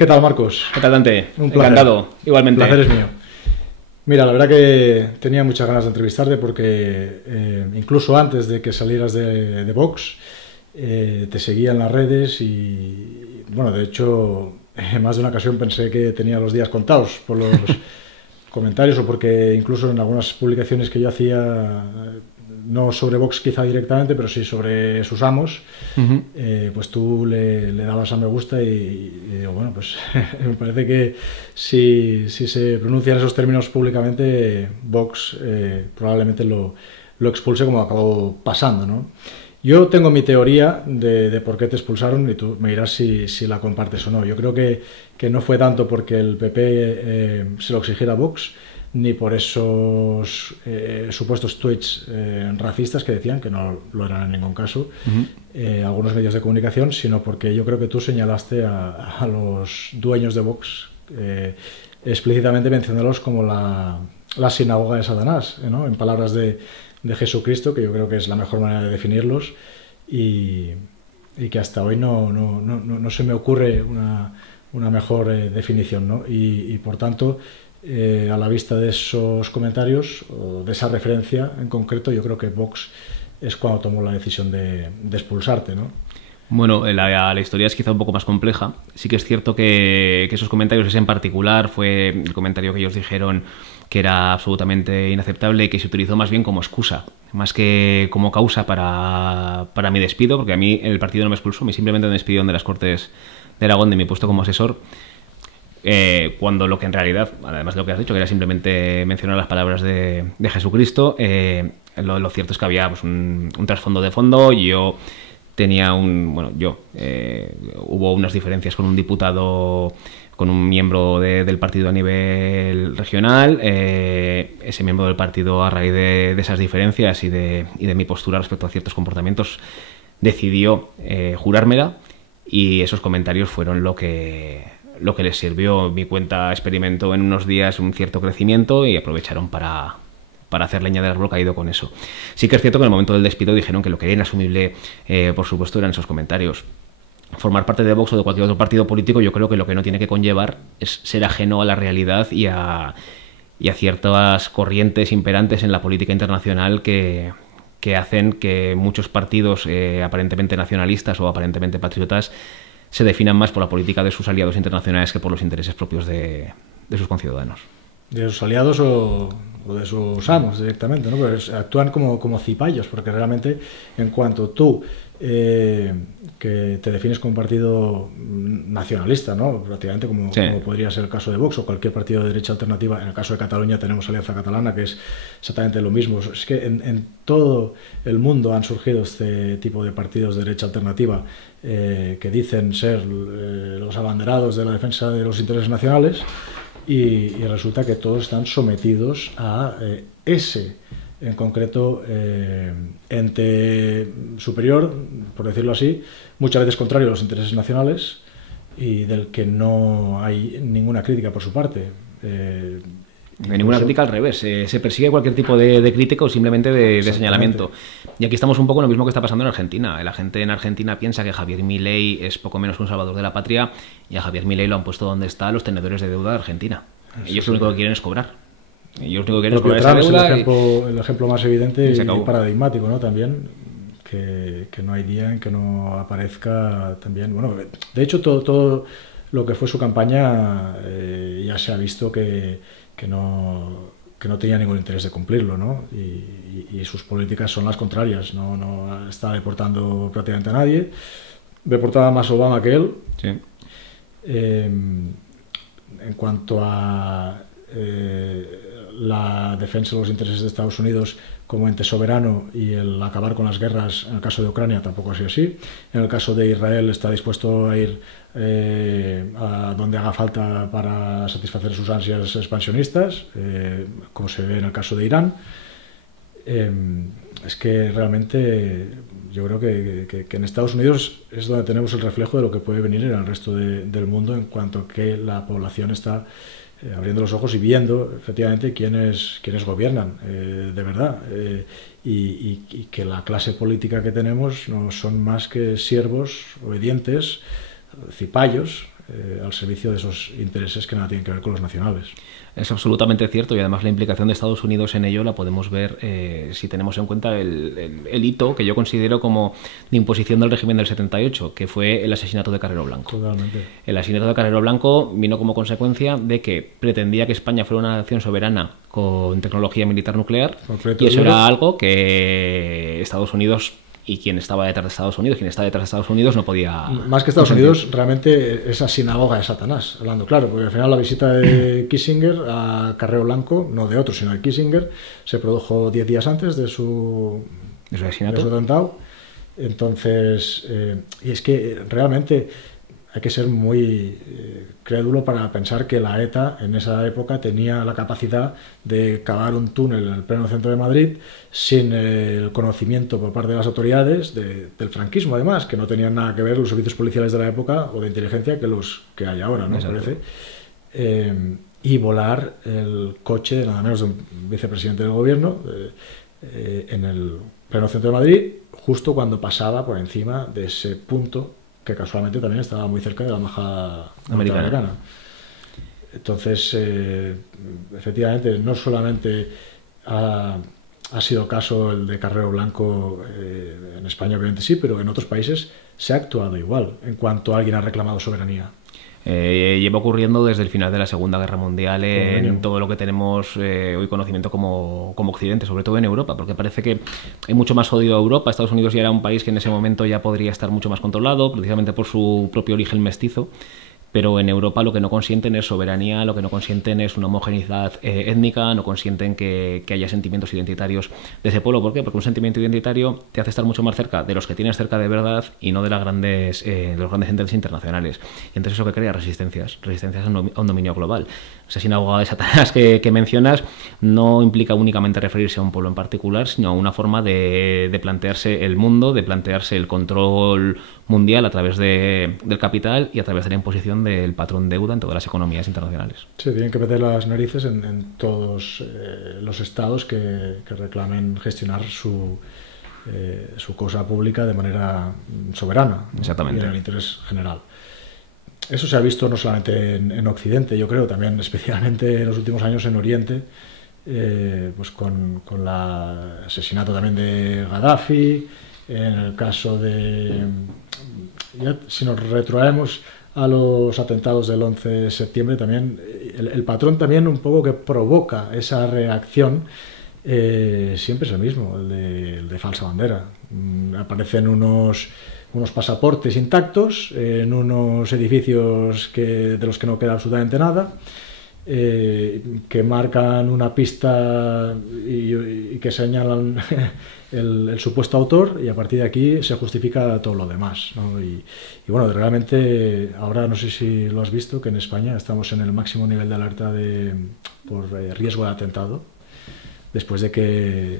¿Qué tal, Marcos? ¿Qué tal, Dante? Un placer. Encantado, igualmente. El placer es mío. Mira, la verdad que tenía muchas ganas de entrevistarte porque incluso antes de que salieras de Vox, te seguía en las redes y, bueno, de hecho, en más de una ocasión pensé que tenía los días contados por los comentarios o porque incluso en algunas publicaciones que yo hacía, no sobre Vox quizá directamente, pero sí sobre sus amos, pues tú le dabas a me gusta y digo, bueno, pues me parece que si se pronuncian esos términos públicamente, Vox probablemente lo expulse, como acabó pasando, ¿no? Yo tengo mi teoría de por qué te expulsaron y tú me dirás si la compartes o no. Yo creo que no fue tanto porque el PP se lo exigiera a Vox, ni por esos supuestos tweets racistas que decían, que no lo eran en ningún caso, algunos medios de comunicación, sino porque yo creo que tú señalaste a los dueños de Vox explícitamente mencionándolos como la sinagoga de Satanás, ¿no? En palabras de Jesucristo, que yo creo que es la mejor manera de definirlos y que hasta hoy no se me ocurre una mejor definición, ¿no? Y por tanto, a la vista de esos comentarios o de esa referencia en concreto, yo creo que Vox es cuando tomó la decisión de expulsarte, ¿no? Bueno, la historia es quizá un poco más compleja. Sí que es cierto que esos comentarios, ese en particular, fue el comentario que ellos dijeron que era absolutamente inaceptable y que se utilizó más bien como excusa, más que como causa para mi despido, porque a mí el partido no me expulsó, simplemente me despidieron de las Cortes de Aragón de mi puesto como asesor, cuando lo que en realidad, además de lo que has dicho, que era simplemente mencionar las palabras de Jesucristo, lo cierto es que había pues, un trasfondo de fondo. Yo tenía hubo unas diferencias con un diputado, con un miembro del partido a nivel regional. Ese miembro del partido, a raíz de esas diferencias y de mi postura respecto a ciertos comportamientos, decidió jurármela, y esos comentarios fueron lo que les sirvió. Mi cuenta experimentó en unos días un cierto crecimiento y aprovecharon para hacer leña del árbol caído con eso. Sí que es cierto que en el momento del despido dijeron que lo que era inasumible, por supuesto, eran esos comentarios. Formar parte de Vox o de cualquier otro partido político, yo creo que lo que no tiene que conllevar es ser ajeno a la realidad y a ciertas corrientes imperantes en la política internacional que hacen que muchos partidos aparentemente nacionalistas o aparentemente patriotas se definan más por la política de sus aliados internacionales que por los intereses propios de sus conciudadanos. De sus aliados o de sus amos directamente, ¿no? Pues actúan como cipayos, porque realmente en cuanto tú que te defines como un partido nacionalista, ¿no? Prácticamente como podría ser el caso de Vox o cualquier partido de derecha alternativa. En el caso de Cataluña tenemos Alianza Catalana, que es exactamente lo mismo. Es que en todo el mundo han surgido este tipo de partidos de derecha alternativa que dicen ser los abanderados de la defensa de los intereses nacionales, y resulta que todos están sometidos a ese en concreto ente superior, por decirlo así, muchas veces contrario a los intereses nacionales y del que no hay ninguna crítica por su parte. No hay ninguna crítica, al revés. Se persigue cualquier tipo de crítica o simplemente de señalamiento. Y aquí estamos un poco en lo mismo que está pasando en Argentina. La gente en Argentina piensa que Javier Milei es poco menos que un salvador de la patria, y a Javier Milei lo han puesto donde está los tenedores de deuda de Argentina. Ellos lo único que quieren es cobrar. Ellos lo único que quieren es cobrar esa deuda. El ejemplo más evidente y paradigmático, ¿no? También que no hay día en que no aparezca también. Bueno, de hecho todo lo que fue su campaña ya se ha visto que no tenía ningún interés de cumplirlo, ¿no? Y sus políticas son las contrarias. No está deportando prácticamente a nadie. Deportaba más Obama que él. Sí. En cuanto a la defensa de los intereses de Estados Unidos como ente soberano y el acabar con las guerras, en el caso de Ucrania tampoco ha sido así. En el caso de Israel está dispuesto a ir a donde haga falta para satisfacer sus ansias expansionistas, como se ve en el caso de Irán. Es que realmente yo creo que en Estados Unidos es donde tenemos el reflejo de lo que puede venir en el resto del mundo, en cuanto a que la población está abriendo los ojos y viendo efectivamente quiénes gobiernan de verdad, y que la clase política que tenemos no son más que siervos obedientes, cipayos, al servicio de esos intereses que nada tienen que ver con los nacionales. Es absolutamente cierto, y además la implicación de Estados Unidos en ello la podemos ver si tenemos en cuenta el hito que yo considero como de imposición del régimen del 78, que fue el asesinato de Carrero Blanco. Totalmente. El asesinato de Carrero Blanco vino como consecuencia de que pretendía que España fuera una nación soberana con tecnología militar nuclear, y eso era algo que Estados Unidos y quien estaba detrás de Estados Unidos, quien está detrás de Estados Unidos no podía... Más que Estados Unidos, realmente esa sinagoga de Satanás, hablando claro, porque al final la visita de Kissinger a Carrero Blanco, no de otro, sino de Kissinger, se produjo 10 días antes de su atentado. Entonces, y es que realmente hay que ser muy crédulo para pensar que la ETA en esa época tenía la capacidad de cavar un túnel en el pleno centro de Madrid sin el conocimiento por parte de las autoridades del franquismo, además, que no tenían nada que ver los servicios policiales de la época o de inteligencia que los que hay ahora, ¿no? Parece. Y volar el coche de nada menos de un vicepresidente del gobierno en el pleno centro de Madrid, justo cuando pasaba por encima de ese punto que casualmente también estaba muy cerca de la embajada americana. Entonces, efectivamente, no solamente ha sido caso el de Carrero Blanco en España, obviamente sí, pero en otros países se ha actuado igual en cuanto alguien ha reclamado soberanía. Lleva ocurriendo desde el final de la Segunda Guerra Mundial en todo lo que tenemos hoy conocimiento como Occidente, sobre todo en Europa, porque parece que hay mucho más odio a Europa. Estados Unidos ya era un país que en ese momento ya podría estar mucho más controlado, precisamente por su propio origen mestizo. Pero en Europa lo que no consienten es soberanía, lo que no consienten es una homogeneidad étnica, no consienten que haya sentimientos identitarios de ese pueblo. ¿Por qué? Porque un sentimiento identitario te hace estar mucho más cerca de los que tienes cerca de verdad y no de los grandes entes internacionales. Y entonces eso que crea resistencias a un dominio global. Esa sinagoga de Satanás que mencionas no implica únicamente referirse a un pueblo en particular, sino a una forma de plantearse el mundo, de plantearse el control mundial a través del capital y a través de la imposición del patrón deuda en todas las economías internacionales. Sí, tienen que meter las narices en todos los estados que reclamen gestionar su cosa pública de manera soberana. Exactamente. Y en el interés general. Eso se ha visto no solamente en Occidente, yo creo, también especialmente en los últimos años en Oriente, pues con el asesinato también de Gaddafi, en el caso de... Ya, si nos retrotraemos a los atentados del 11 de septiembre, también el patrón también un poco que provoca esa reacción siempre es el mismo, el de falsa bandera. Aparecen unos pasaportes intactos en unos edificios de los que no queda absolutamente nada, que marcan una pista y que señalan el supuesto autor, y a partir de aquí se justifica todo lo demás, ¿no? Y bueno, realmente ahora no sé si lo has visto, que en España estamos en el máximo nivel de alerta por riesgo de atentado, después de que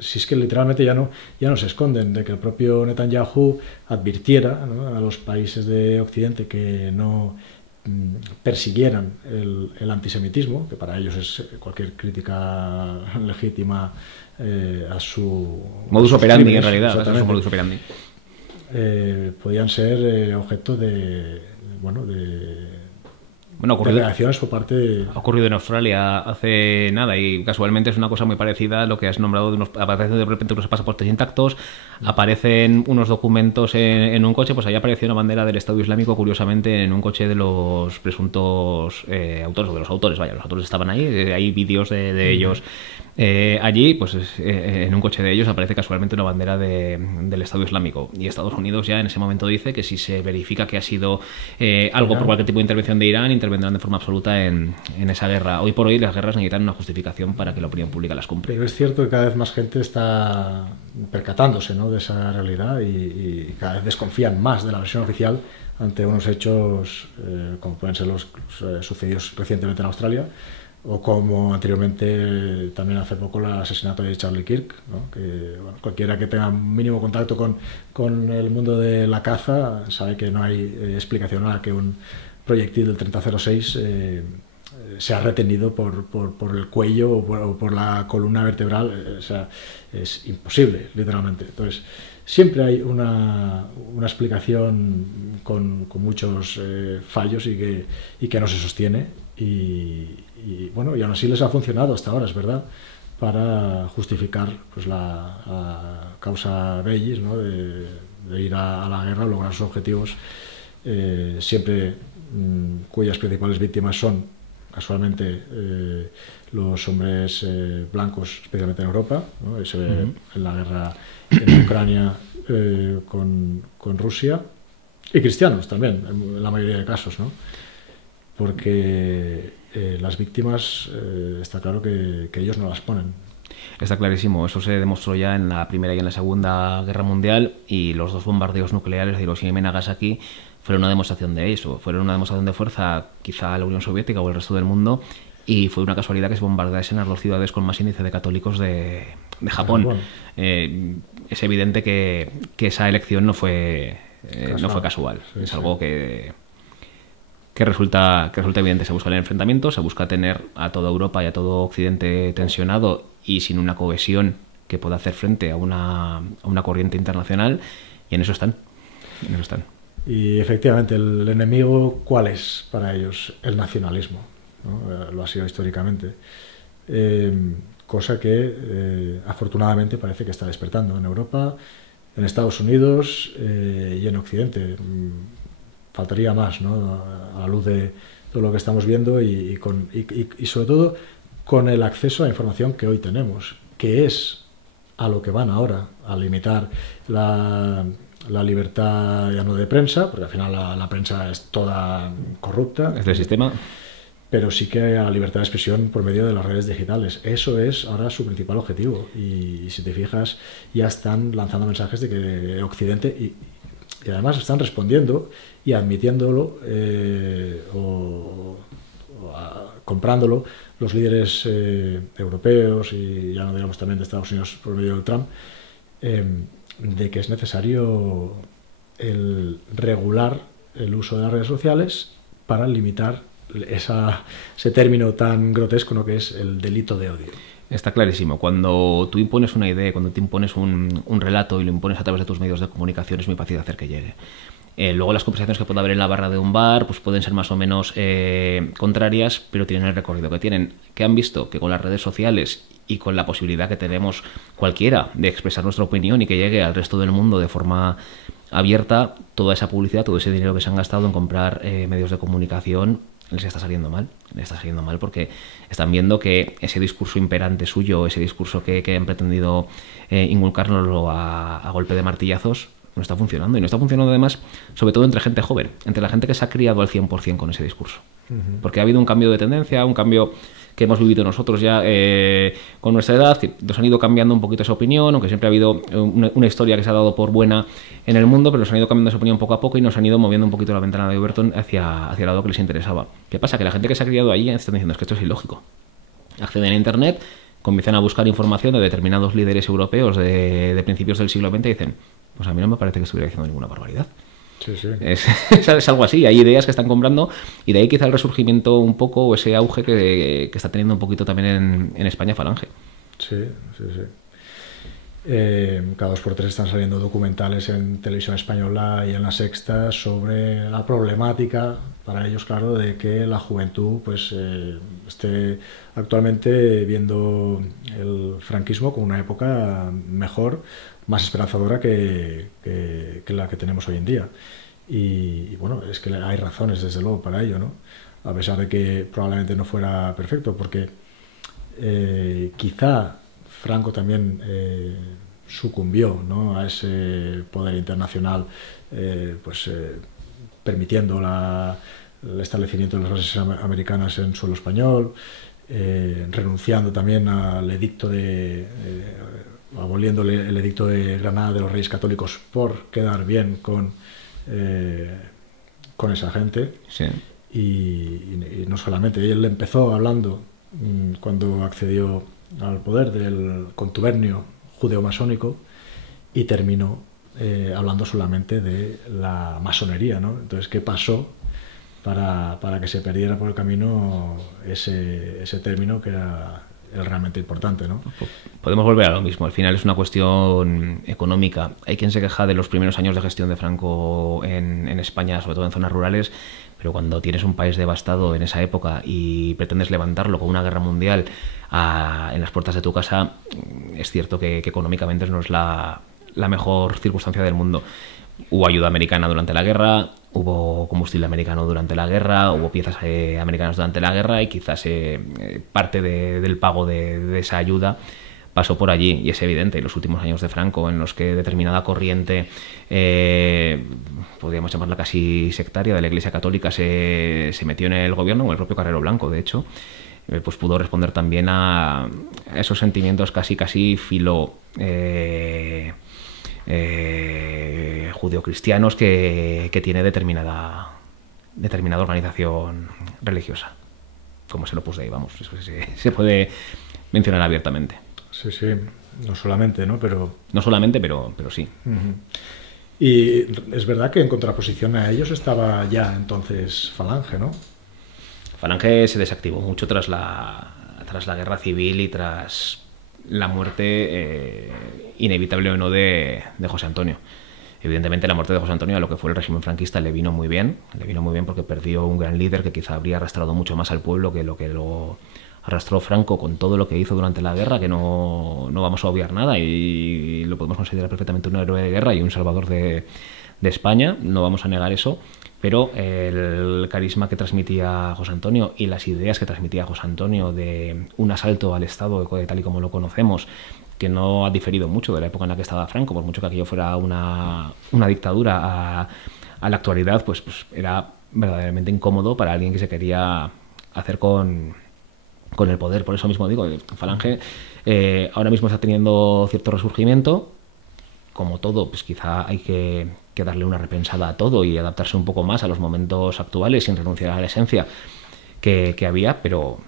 si es que literalmente ya no se esconden, de que el propio Netanyahu advirtiera, ¿no?, a los países de Occidente que no persiguieran el antisemitismo, que para ellos es cualquier crítica legítima a su modus operandi, en realidad, es modus operandi. Podían ser objeto de reacciones por parte... Ha ocurrido en Australia hace nada, y casualmente es una cosa muy parecida a lo que has nombrado. Aparecen de repente unos pasaportes intactos, aparecen unos documentos en un coche. Pues ahí apareció una bandera del Estado Islámico, curiosamente, en un coche de los presuntos autores, o de los autores, vaya, los autores estaban ahí, hay vídeos de ellos allí. Pues en un coche de ellos aparece casualmente una bandera del Estado Islámico, y Estados Unidos ya en ese momento dice que si se verifica que ha sido algo por cualquier tipo de intervención de Irán, intervendrán de forma absoluta en esa guerra. Hoy por hoy las guerras necesitan una justificación para que la opinión pública las cumpla. Pero es cierto que cada vez más gente está percatándose, ¿no?, de esa realidad, y cada vez desconfían más de la versión oficial ante unos hechos como pueden ser los sucedidos recientemente en Australia, o como anteriormente, también hace poco, el asesinato de Charlie Kirk, ¿no? Que bueno, cualquiera que tenga mínimo contacto con el mundo de la caza sabe que no hay explicación a que un proyectil del 3006 se ha retenido por el cuello o por la columna vertebral. O sea, es imposible, literalmente. Entonces, siempre hay una explicación con muchos fallos y que no se sostiene. Bueno, y aún así les ha funcionado hasta ahora, es verdad, para justificar pues la causa bellis, ¿no? de ir a la guerra, lograr sus objetivos, siempre cuyas principales víctimas son casualmente los hombres blancos, especialmente en Europa, ¿no? Y se ve en la guerra en Ucrania con Rusia, y cristianos también, en la mayoría de casos, ¿no? Porque las víctimas está claro que ellos no las ponen. Está clarísimo, eso se demostró ya en la Primera y en la Segunda Guerra Mundial, y los 2 bombardeos nucleares de Hiroshima y Nagasaki fueron una demostración de eso, fueron una demostración de fuerza quizá a la Unión Soviética o el resto del mundo, y fue una casualidad que se bombardeasen las 2 ciudades con más índice de católicos de Japón. Es evidente que esa elección no fue casual, sí, es algo que resulta evidente. Se busca el enfrentamiento, se busca tener a toda Europa y a todo Occidente tensionado y sin una cohesión que pueda hacer frente a una corriente internacional, y en eso están. Y efectivamente, el enemigo, ¿cuál es para ellos? El nacionalismo, ¿no? Lo ha sido históricamente. Cosa que afortunadamente parece que está despertando en Europa, en Estados Unidos y en Occidente. Faltaría más, ¿no? A la luz de todo lo que estamos viendo y sobre todo con el acceso a la información que hoy tenemos, que es a lo que van ahora, a limitar la libertad ya no de prensa, porque al final la prensa es toda corrupta. Es del sistema. Pero sí que a la libertad de expresión por medio de las redes digitales. Eso es ahora su principal objetivo. Y si te fijas, ya están lanzando mensajes de que Occidente, y además están respondiendo y admitiéndolo comprándolo los líderes europeos, y ya no digamos también de Estados Unidos por medio del Trump, de que es necesario el regular el uso de las redes sociales para limitar ese término tan grotesco, ¿no?, que es el delito de odio. Está clarísimo. Cuando tú impones una idea, cuando te impones un relato y lo impones a través de tus medios de comunicación, es muy fácil hacer que llegue. Luego las conversaciones que pueda haber en la barra de un bar pues pueden ser más o menos contrarias, pero tienen el recorrido que tienen. Que han visto que con las redes sociales y con la posibilidad que tenemos cualquiera de expresar nuestra opinión y que llegue al resto del mundo de forma abierta, toda esa publicidad, todo ese dinero que se han gastado en comprar medios de comunicación les está saliendo mal. Les está saliendo mal porque están viendo que ese discurso imperante suyo, ese discurso que han pretendido inculcárnoslo a golpe de martillazos, no está funcionando. Y no está funcionando además, sobre todo entre gente joven, entre la gente que se ha criado al 100% con ese discurso. Porque ha habido un cambio de tendencia, un cambio que hemos vivido nosotros ya con nuestra edad, que nos han ido cambiando un poquito esa opinión, aunque siempre ha habido una historia que se ha dado por buena en el mundo, pero nos han ido cambiando esa opinión poco a poco y nos han ido moviendo un poquito la ventana de Overton hacia el lado que les interesaba. ¿Qué pasa? Que la gente que se ha criado ahí están diciendo, es que esto es ilógico. Acceden a Internet, comienzan a buscar información de determinados líderes europeos de principios del siglo XX y dicen, pues a mí no me parece que estuviera diciendo ninguna barbaridad. Sí, sí. Es algo así, hay ideas que están comprando, y de ahí quizá el resurgimiento un poco, o ese auge que está teniendo un poquito también en España Falange. Sí. Cada 2x3 están saliendo documentales en Televisión Española y en La Sexta sobre la problemática, para ellos claro, de que la juventud pues esté actualmente viendo el franquismo como una época mejor, más esperanzadora que la que tenemos hoy en día. Y bueno, es que hay razones desde luego para ello, ¿no? A pesar de que probablemente no fuera perfecto, porque quizá Franco también sucumbió, ¿no?, a ese poder internacional, permitiendo el establecimiento de las bases americanas en suelo español, renunciando también al edicto aboliendo el edicto de Granada de los Reyes Católicos por quedar bien con esa gente. Sí. Y no solamente, él empezó hablando cuando accedió al poder del contubernio judeo-masónico y terminó hablando solamente de la masonería, ¿no? Entonces, ¿qué pasó para que se perdiera por el camino ese término que era el realmente importante, ¿no? Podemos volver a lo mismo. Al final es una cuestión económica. Hay quien se queja de los primeros años de gestión de Franco en España, sobre todo en zonas rurales, pero cuando tienes un país devastado en esa época y pretendes levantarlo con una guerra mundial en las puertas de tu casa, es cierto que económicamente no es la mejor circunstancia del mundo. Hubo ayuda americana durante la guerra, hubo combustible americano durante la guerra, hubo piezas americanas durante la guerra y quizás parte del pago de esa ayuda pasó por allí. Y es evidente, los últimos años de Franco, en los que determinada corriente, podríamos llamarla casi sectaria, de la Iglesia Católica se metió en el gobierno, con el propio Carrero Blanco, de hecho, pues pudo responder también a esos sentimientos casi filo... judeocristianos que tiene determinada organización religiosa, como se lo puse ahí, vamos, eso se puede mencionar abiertamente. Sí, no solamente, ¿no? No solamente, pero sí. Uh-huh. Y es verdad que en contraposición a ellos estaba ya entonces Falange, ¿no? Falange se desactivó mucho tras la guerra civil y tras la muerte inevitable o no de José Antonio. Evidentemente la muerte de José Antonio a lo que fue el régimen franquista le vino muy bien porque perdió un gran líder que quizá habría arrastrado mucho más al pueblo que lo arrastró Franco con todo lo que hizo durante la guerra, que no vamos a obviar nada y lo podemos considerar perfectamente un héroe de guerra y un salvador de España, no vamos a negar eso, pero el carisma que transmitía José Antonio y las ideas que transmitía José Antonio de un asalto al Estado tal y como lo conocemos, que no ha diferido mucho de la época en la que estaba Franco, por mucho que aquello fuera una dictadura, a la actualidad, pues era verdaderamente incómodo para alguien que se quería hacer con el poder. Por eso mismo digo, Falange ahora mismo está teniendo cierto resurgimiento. Como todo, pues quizá hay que darle una repensada a todo y adaptarse un poco más a los momentos actuales sin renunciar a la esencia que había, pero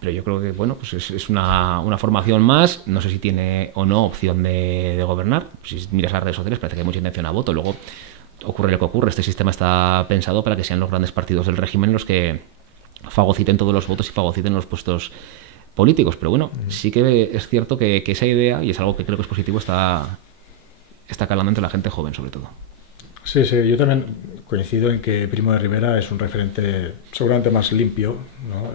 yo creo que bueno, pues es una formación más. No sé si tiene o no opción de gobernar. Si miras las redes sociales parece que hay mucha intención a voto. Luego ocurre lo que ocurre. Este sistema está pensado para que sean los grandes partidos del régimen los que fagociten todos los votos y fagociten los puestos políticos. Pero bueno, sí que es cierto que esa idea, y es algo que creo que es positivo, está calando entre la gente joven sobre todo. Sí, yo también coincido en que Primo de Rivera es un referente seguramente más limpio, ¿no?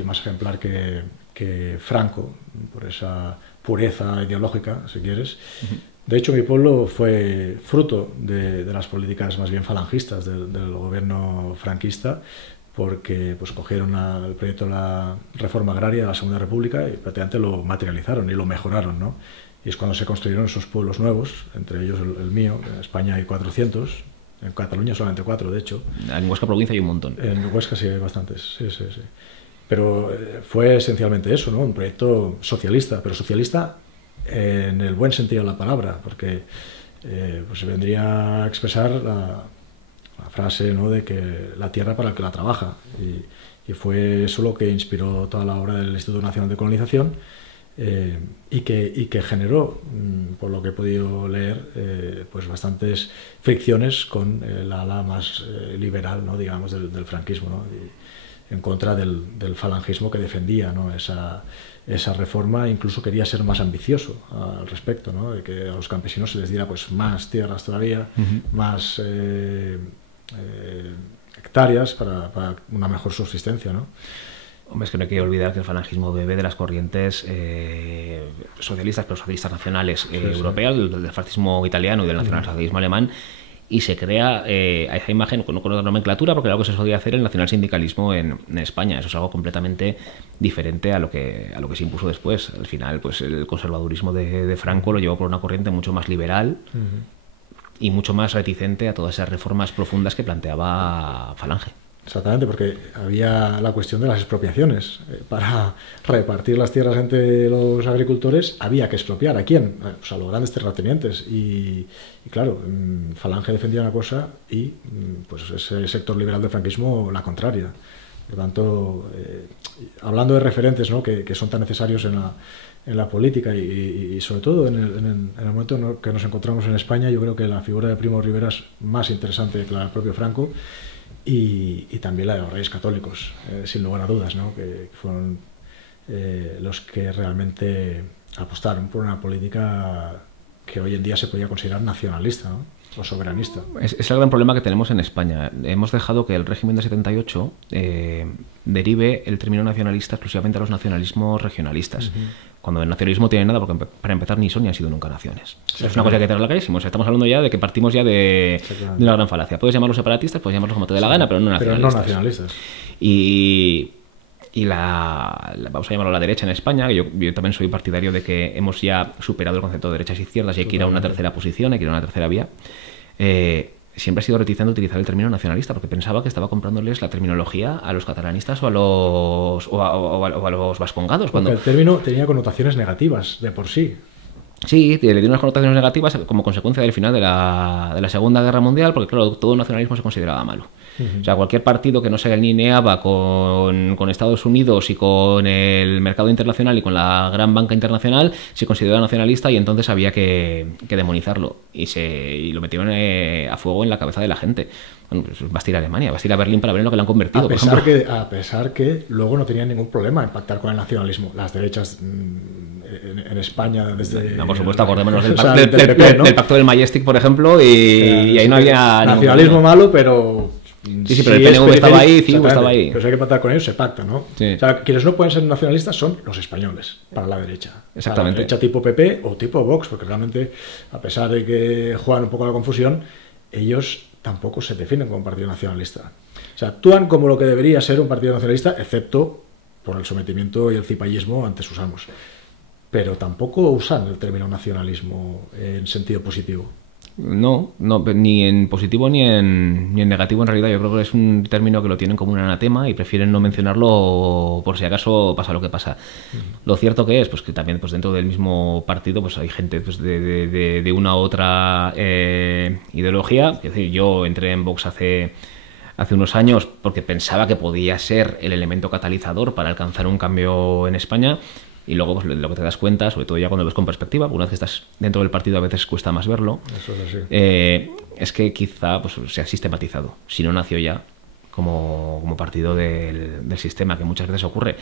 Y más ejemplar que Franco, por esa pureza ideológica, si quieres. Uh-huh. De hecho, mi pueblo fue fruto de las políticas más bien falangistas del gobierno franquista, porque pues cogieron el proyecto de la reforma agraria de la Segunda República y prácticamente lo materializaron y lo mejoraron, ¿no? Y es cuando se construyeron esos pueblos nuevos, entre ellos el mío. En España hay 400, en Cataluña solamente 4, de hecho. En Huesca provincia hay un montón. En Huesca sí hay bastantes, sí. Pero fue esencialmente eso, ¿no? Un proyecto socialista, pero socialista en el buen sentido de la palabra, porque pues se vendría a expresar la frase, ¿no?, de que la tierra para el que la trabaja. Y fue eso lo que inspiró toda la obra del Instituto Nacional de Colonización. Y que generó, por lo que he podido leer, pues bastantes fricciones con el ala más liberal, ¿no?, digamos, del franquismo, ¿no? Y en contra del falangismo que defendía, ¿no?, esa reforma. Incluso quería ser más ambicioso al respecto, ¿no?, de que a los campesinos se les diera pues más tierras todavía, uh-huh, más hectáreas para una mejor subsistencia, ¿no? Hombre, es que no hay que olvidar que el falangismo bebe de las corrientes socialistas, pero socialistas nacionales europeas, del fascismo italiano y del nacionalsocialismo alemán, y se crea esa imagen con otra nomenclatura, porque era algo que se solía hacer el nacionalsindicalismo en España. Eso es algo completamente diferente a lo que se impuso después. Al final, pues el conservadurismo de Franco lo llevó por una corriente mucho más liberal, uh-huh, y mucho más reticente a todas esas reformas profundas que planteaba Falange. Exactamente, porque había la cuestión de las expropiaciones. Para repartir las tierras entre los agricultores había que expropiar. ¿A quién? Pues a los grandes terratenientes. Y claro, Falange defendía una cosa y pues ese sector liberal del franquismo la contraria. Por lo tanto, hablando de referentes, ¿no?, que son tan necesarios en la política y sobre todo en el momento en que nos encontramos en España, yo creo que la figura de Primo de Rivera es más interesante que la del propio Franco. Y también la de los Reyes Católicos, sin lugar a dudas, ¿no?, que fueron los que realmente apostaron por una política que hoy en día se podría considerar nacionalista, ¿no? O soberanista. Es el gran problema que tenemos en España. Hemos dejado que el régimen de 78 derive el término nacionalista exclusivamente a los nacionalismos regionalistas. Cuando el nacionalismo tiene nada, porque para empezar ni son ni han sido nunca naciones. Es una cosa que tenerla clarísima. Estamos hablando ya de que partimos ya de una gran falacia. Puedes llamarlos separatistas, puedes llamarlos como te dé la gana, pero no nacionalistas. Y vamos a llamarlo la derecha en España, que yo también soy partidario de que hemos ya superado el concepto de derechas e izquierdas y hay que ir a una tercera posición, hay que ir a una tercera vía. Siempre he sido reticente a utilizar el término nacionalista porque pensaba que estaba comprándoles la terminología a los catalanistas o a los vascongados. Porque el término tenía connotaciones negativas de por sí. Sí, le dio unas connotaciones negativas como consecuencia del final de la Segunda Guerra Mundial, porque claro, todo nacionalismo se consideraba malo. O sea, cualquier partido que no se alineaba con Estados Unidos y con el mercado internacional y con la gran banca internacional se consideraba nacionalista y entonces había que demonizarlo. Y lo metieron a fuego en la cabeza de la gente. Bueno, pues vas a ir a Alemania, vas a ir a Berlín para ver en lo que le han convertido. A pesar que luego no tenían ningún problema en pactar con el nacionalismo. Las derechas en España desde... No, por supuesto, acordémonos del pacto del Majestic, por ejemplo, y ahí no había... Nacionalismo malo, pero... Sí, pero el PNV estaba ahí, CIU estaba ahí. Pero si hay que pactar con ellos, se pacta, ¿no? Sí. O sea, quienes no pueden ser nacionalistas son los españoles, para la derecha. Exactamente. Para la derecha tipo PP o tipo Vox, porque realmente, a pesar de que juegan un poco a la confusión, ellos tampoco se definen como un partido nacionalista. O sea, actúan como lo que debería ser un partido nacionalista, excepto por el sometimiento y el cipallismo ante sus amos. Pero tampoco usan el término nacionalismo en sentido positivo. No, ni en positivo ni en negativo en realidad. Yo creo que es un término que lo tienen como un anatema y prefieren no mencionarlo por si acaso pasa lo que pasa. Lo cierto que es pues que también pues dentro del mismo partido pues hay gente pues, de una u otra ideología. Es decir, yo entré en Vox hace unos años porque pensaba que podía ser el elemento catalizador para alcanzar un cambio en España. Y luego pues, lo que te das cuenta, sobre todo ya cuando ves con perspectiva, una vez que estás dentro del partido a veces cuesta más verlo, eso es así. Es que quizá pues, se ha sistematizado. Si no nació ya como partido del sistema, que muchas veces ocurre.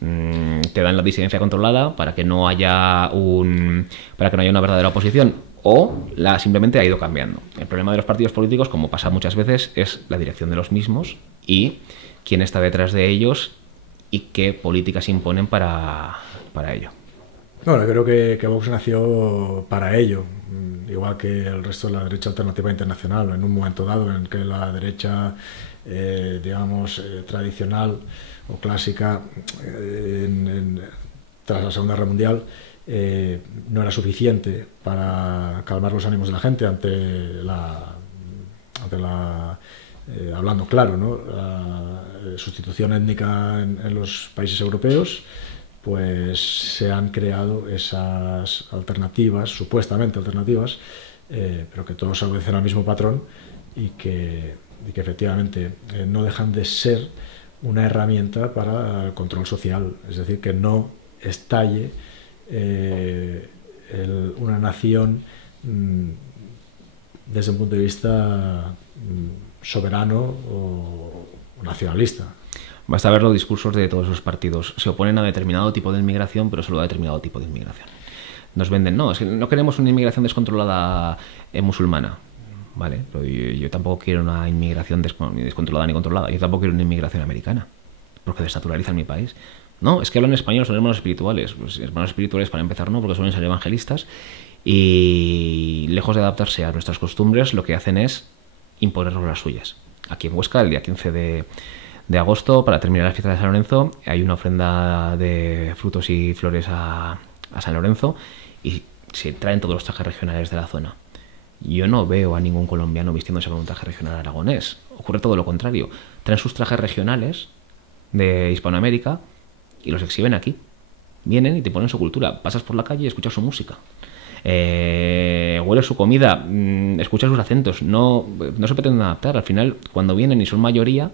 Te dan la disidencia controlada para que no haya una verdadera oposición o simplemente ha ido cambiando. El problema de los partidos políticos, como pasa muchas veces, es la dirección de los mismos y quién está detrás de ellos y qué políticas imponen para ello. Bueno, creo que Vox nació para ello, igual que el resto de la derecha alternativa internacional, en un momento dado en que la derecha, digamos, tradicional o clásica, tras la Segunda Guerra Mundial, no era suficiente para calmar los ánimos de la gente ante la hablando claro, ¿no? La sustitución étnica en los países europeos, pues se han creado esas alternativas, supuestamente alternativas, pero que todos obedecen al mismo patrón y que efectivamente no dejan de ser una herramienta para el control social, es decir, que no estalle una nación desde un punto de vista soberano o nacionalista. Basta ver los discursos de todos los partidos. Se oponen a determinado tipo de inmigración, pero solo a determinado tipo de inmigración. Nos venden, no, es que no queremos una inmigración descontrolada musulmana. Vale, pero yo tampoco quiero una inmigración ni descontrolada ni controlada. Yo tampoco quiero una inmigración americana, porque desnaturaliza mi país. No, es que hablan español, son hermanos espirituales. Pues hermanos espirituales para empezar no, porque suelen ser evangelistas. Y lejos de adaptarse a nuestras costumbres, lo que hacen es imponernos las suyas. Aquí en Huesca, el día 15 de agosto, para terminar la fiesta de San Lorenzo, hay una ofrenda de frutos y flores a San Lorenzo y se traen todos los trajes regionales de la zona. Yo no veo a ningún colombiano vistiéndose con un traje regional aragonés. Ocurre todo lo contrario. Traen sus trajes regionales de Hispanoamérica y los exhiben aquí. Vienen y te ponen su cultura. Pasas por la calle y escuchas su música. Hueles su comida, escuchas sus acentos. No se pretenden adaptar. Al final, cuando vienen y son mayoría,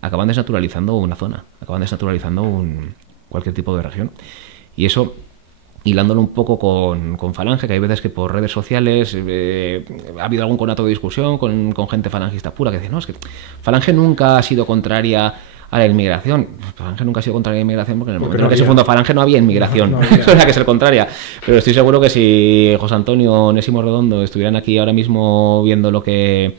acaban desnaturalizando una zona, acaban desnaturalizando cualquier tipo de región. Y eso, hilándolo un poco con Falange, que hay veces que por redes sociales ha habido algún conato de discusión con gente falangista pura que dice, no, es que Falange nunca ha sido contraria A la inmigración, Falange nunca ha sido contra la inmigración porque en el momento en el que se fundó Falange no había inmigración, no había. eso era que ser contraria. Pero estoy seguro que si José Antonio o Onésimo Redondo estuvieran aquí ahora mismo viendo lo que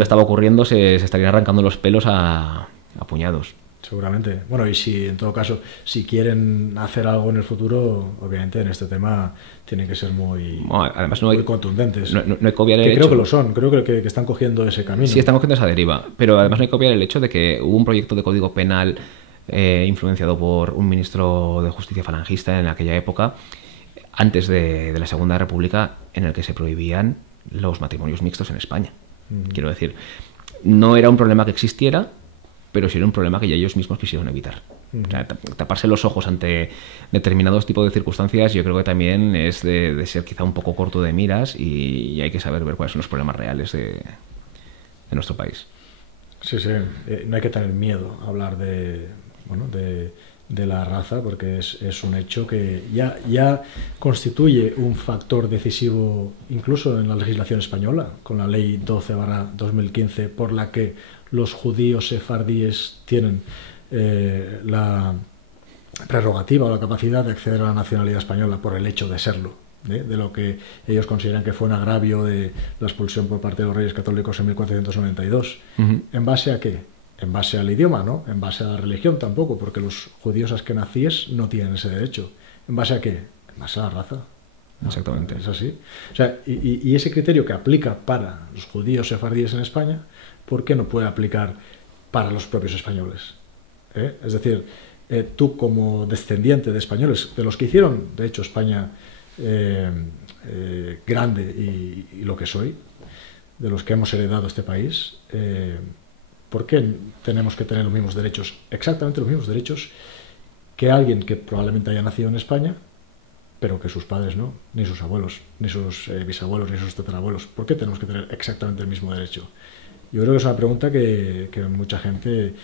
estaba ocurriendo, se estarían arrancando los pelos a puñados. Seguramente. Bueno, y si en todo caso, si quieren hacer algo en el futuro, obviamente en este tema tienen que ser muy, además muy contundentes. No hay que obviar el que hecho. Creo que lo son, creo que están cogiendo ese camino. Sí, están cogiendo esa deriva, pero además no hay que obviar el hecho de que hubo un proyecto de código penal influenciado por un ministro de justicia falangista en aquella época, antes de la Segunda República, en el que se prohibían los matrimonios mixtos en España. Quiero decir, no era un problema que existiera, pero sí era un problema que ya ellos mismos quisieron evitar. O sea, taparse los ojos ante determinados tipos de circunstancias, yo creo que también es de ser quizá un poco corto de miras, y hay que saber ver cuáles son los problemas reales de nuestro país. Sí, sí. No hay que tener miedo a hablar de la raza, porque es un hecho que ya constituye un factor decisivo incluso en la legislación española, con la ley 12/2015, por la que los judíos sefardíes tienen la prerrogativa o la capacidad de acceder a la nacionalidad española por el hecho de serlo, de lo que ellos consideran que fue un agravio de la expulsión por parte de los Reyes Católicos en 1492. ¿En base a qué? En base al idioma, ¿no? En base a la religión tampoco, porque los judíos askenazíes no tienen ese derecho. ¿En base a qué? En base a la raza. Exactamente. Es así. O sea, y ese criterio que aplica para los judíos sefardíes en España, ¿por qué no puede aplicar para los propios españoles? Es decir, tú como descendiente de españoles, de los que hicieron, de hecho, España grande y lo que soy, de los que hemos heredado este país, ¿por qué tenemos que tener los mismos derechos, exactamente los mismos derechos, que alguien que probablemente haya nacido en España, pero que sus padres no, ni sus abuelos, ni sus bisabuelos, ni sus tatarabuelos? ¿Por qué tenemos que tener exactamente el mismo derecho? Yo creo que es una pregunta que mucha gente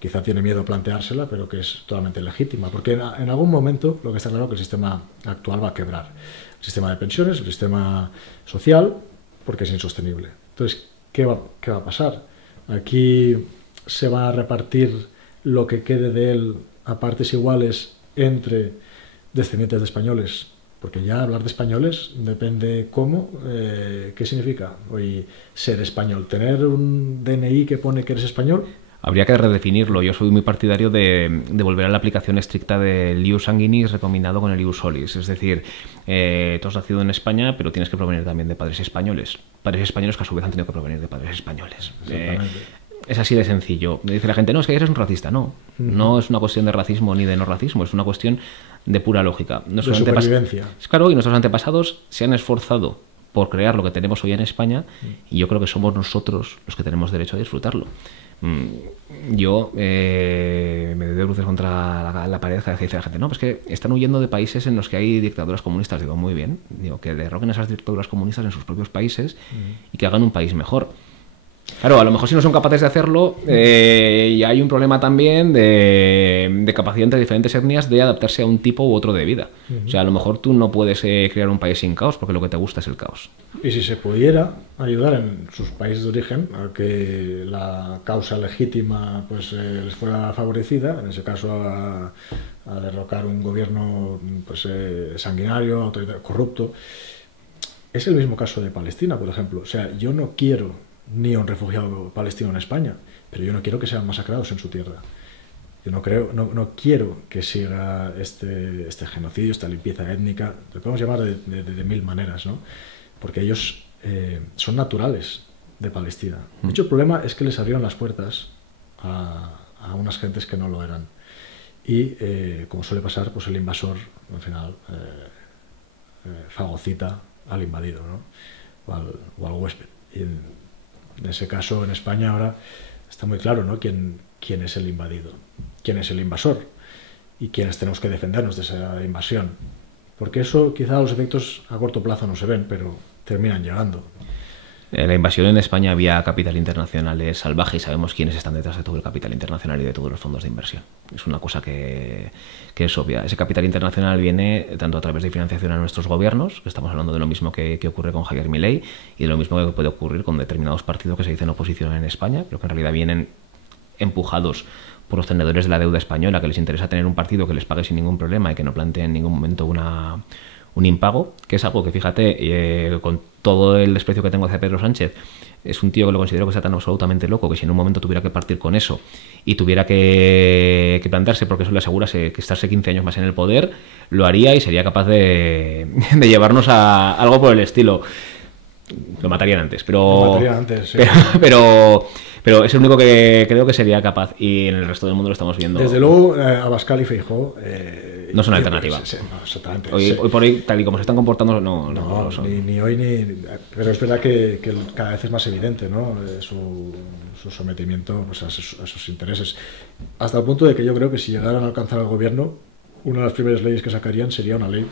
quizá tiene miedo a planteársela, pero que es totalmente legítima, porque en algún momento lo que está claro es que el sistema actual va a quebrar. El sistema de pensiones, el sistema social, porque es insostenible. Entonces, ¿qué va a pasar? Aquí se va a repartir lo que quede de él a partes iguales entre descendientes de españoles, porque ya hablar de españoles depende cómo, qué significa hoy ser español. ¿Tener un DNI que pone que eres español? Habría que redefinirlo. Yo soy muy partidario de volver a la aplicación estricta del ius sanguinis recombinado con el ius solis. Es decir, tú has nacido en España, pero tienes que provenir también de padres españoles. Padres españoles que a su vez han tenido que provenir de padres españoles. Es así de sencillo. Dice la gente, no, es que eres un racista. No, no es una cuestión de racismo ni de no racismo, es una cuestión de pura lógica. De supervivencia. Claro, y nuestros antepasados se han esforzado por crear lo que tenemos hoy en España, y yo creo que somos nosotros los que tenemos derecho a disfrutarlo. Yo me doy de bruces contra la pared cada vez que dice la gente, no, pues que están huyendo de países en los que hay dictaduras comunistas. Digo, muy bien, digo, que derroquen esas dictaduras comunistas en sus propios países y que hagan un país mejor. Claro, a lo mejor si no son capaces de hacerlo, y hay un problema también de capacidad entre diferentes etnias de adaptarse a un tipo u otro de vida. O sea, a lo mejor tú no puedes crear un país sin caos, porque lo que te gusta es el caos. Y si se pudiera ayudar en sus países de origen a que la causa legítima pues les fuera favorecida, en ese caso a derrocar un gobierno pues sanguinario, autoritario, corrupto. Es el mismo caso de Palestina, por ejemplo. O sea, yo no quiero ni a un refugiado palestino en España, pero yo no quiero que sean masacrados en su tierra. Yo no quiero que siga este genocidio, esta limpieza étnica, lo podemos llamar de mil maneras, ¿no? Porque ellos son naturales de Palestina. De hecho, el problema es que les abrieron las puertas a unas gentes que no lo eran. Y, como suele pasar, pues el invasor, al final, fagocita al invadido, ¿no? o al huésped. Y en ese caso, en España ahora está muy claro, ¿no? quién es el invadido, quién es el invasor y quiénes tenemos que defendernos de esa invasión. Porque eso quizá los efectos a corto plazo no se ven, pero terminan llegando. En la invasión en España había capital internacional salvaje, y sabemos quiénes están detrás de todo el capital internacional y de todos los fondos de inversión. Es una cosa que es obvia. Ese capital internacional viene tanto a través de financiación a nuestros gobiernos, que estamos hablando de lo mismo que ocurre con Javier Milei, y de lo mismo que puede ocurrir con determinados partidos que se dicen oposición en España, pero que en realidad vienen empujados por los tenedores de la deuda española, que les interesa tener un partido que les pague sin ningún problema y que no plantee en ningún momento un impago, que es algo que, fíjate, con todo el desprecio que tengo hacia Pedro Sánchez, es un tío que lo considero que está tan absolutamente loco que si en un momento tuviera que partir con eso y tuviera que plantearse, porque eso le asegura que estarse 15 años más en el poder, lo haría y sería capaz de llevarnos a algo por el estilo. Lo matarían antes, pero sí. pero es el único que creo que sería capaz, y en el resto del mundo lo estamos viendo. Desde luego, Abascal y Feijóo no son alternativa. No, exactamente. Hoy por hoy, tal y como se están comportando, no lo son. Ni hoy ni... Pero es verdad que cada vez es más evidente, ¿no? Su sometimiento, pues, a sus intereses. Hasta el punto de que yo creo que si llegaran a alcanzar el gobierno, una de las primeras leyes que sacarían sería una ley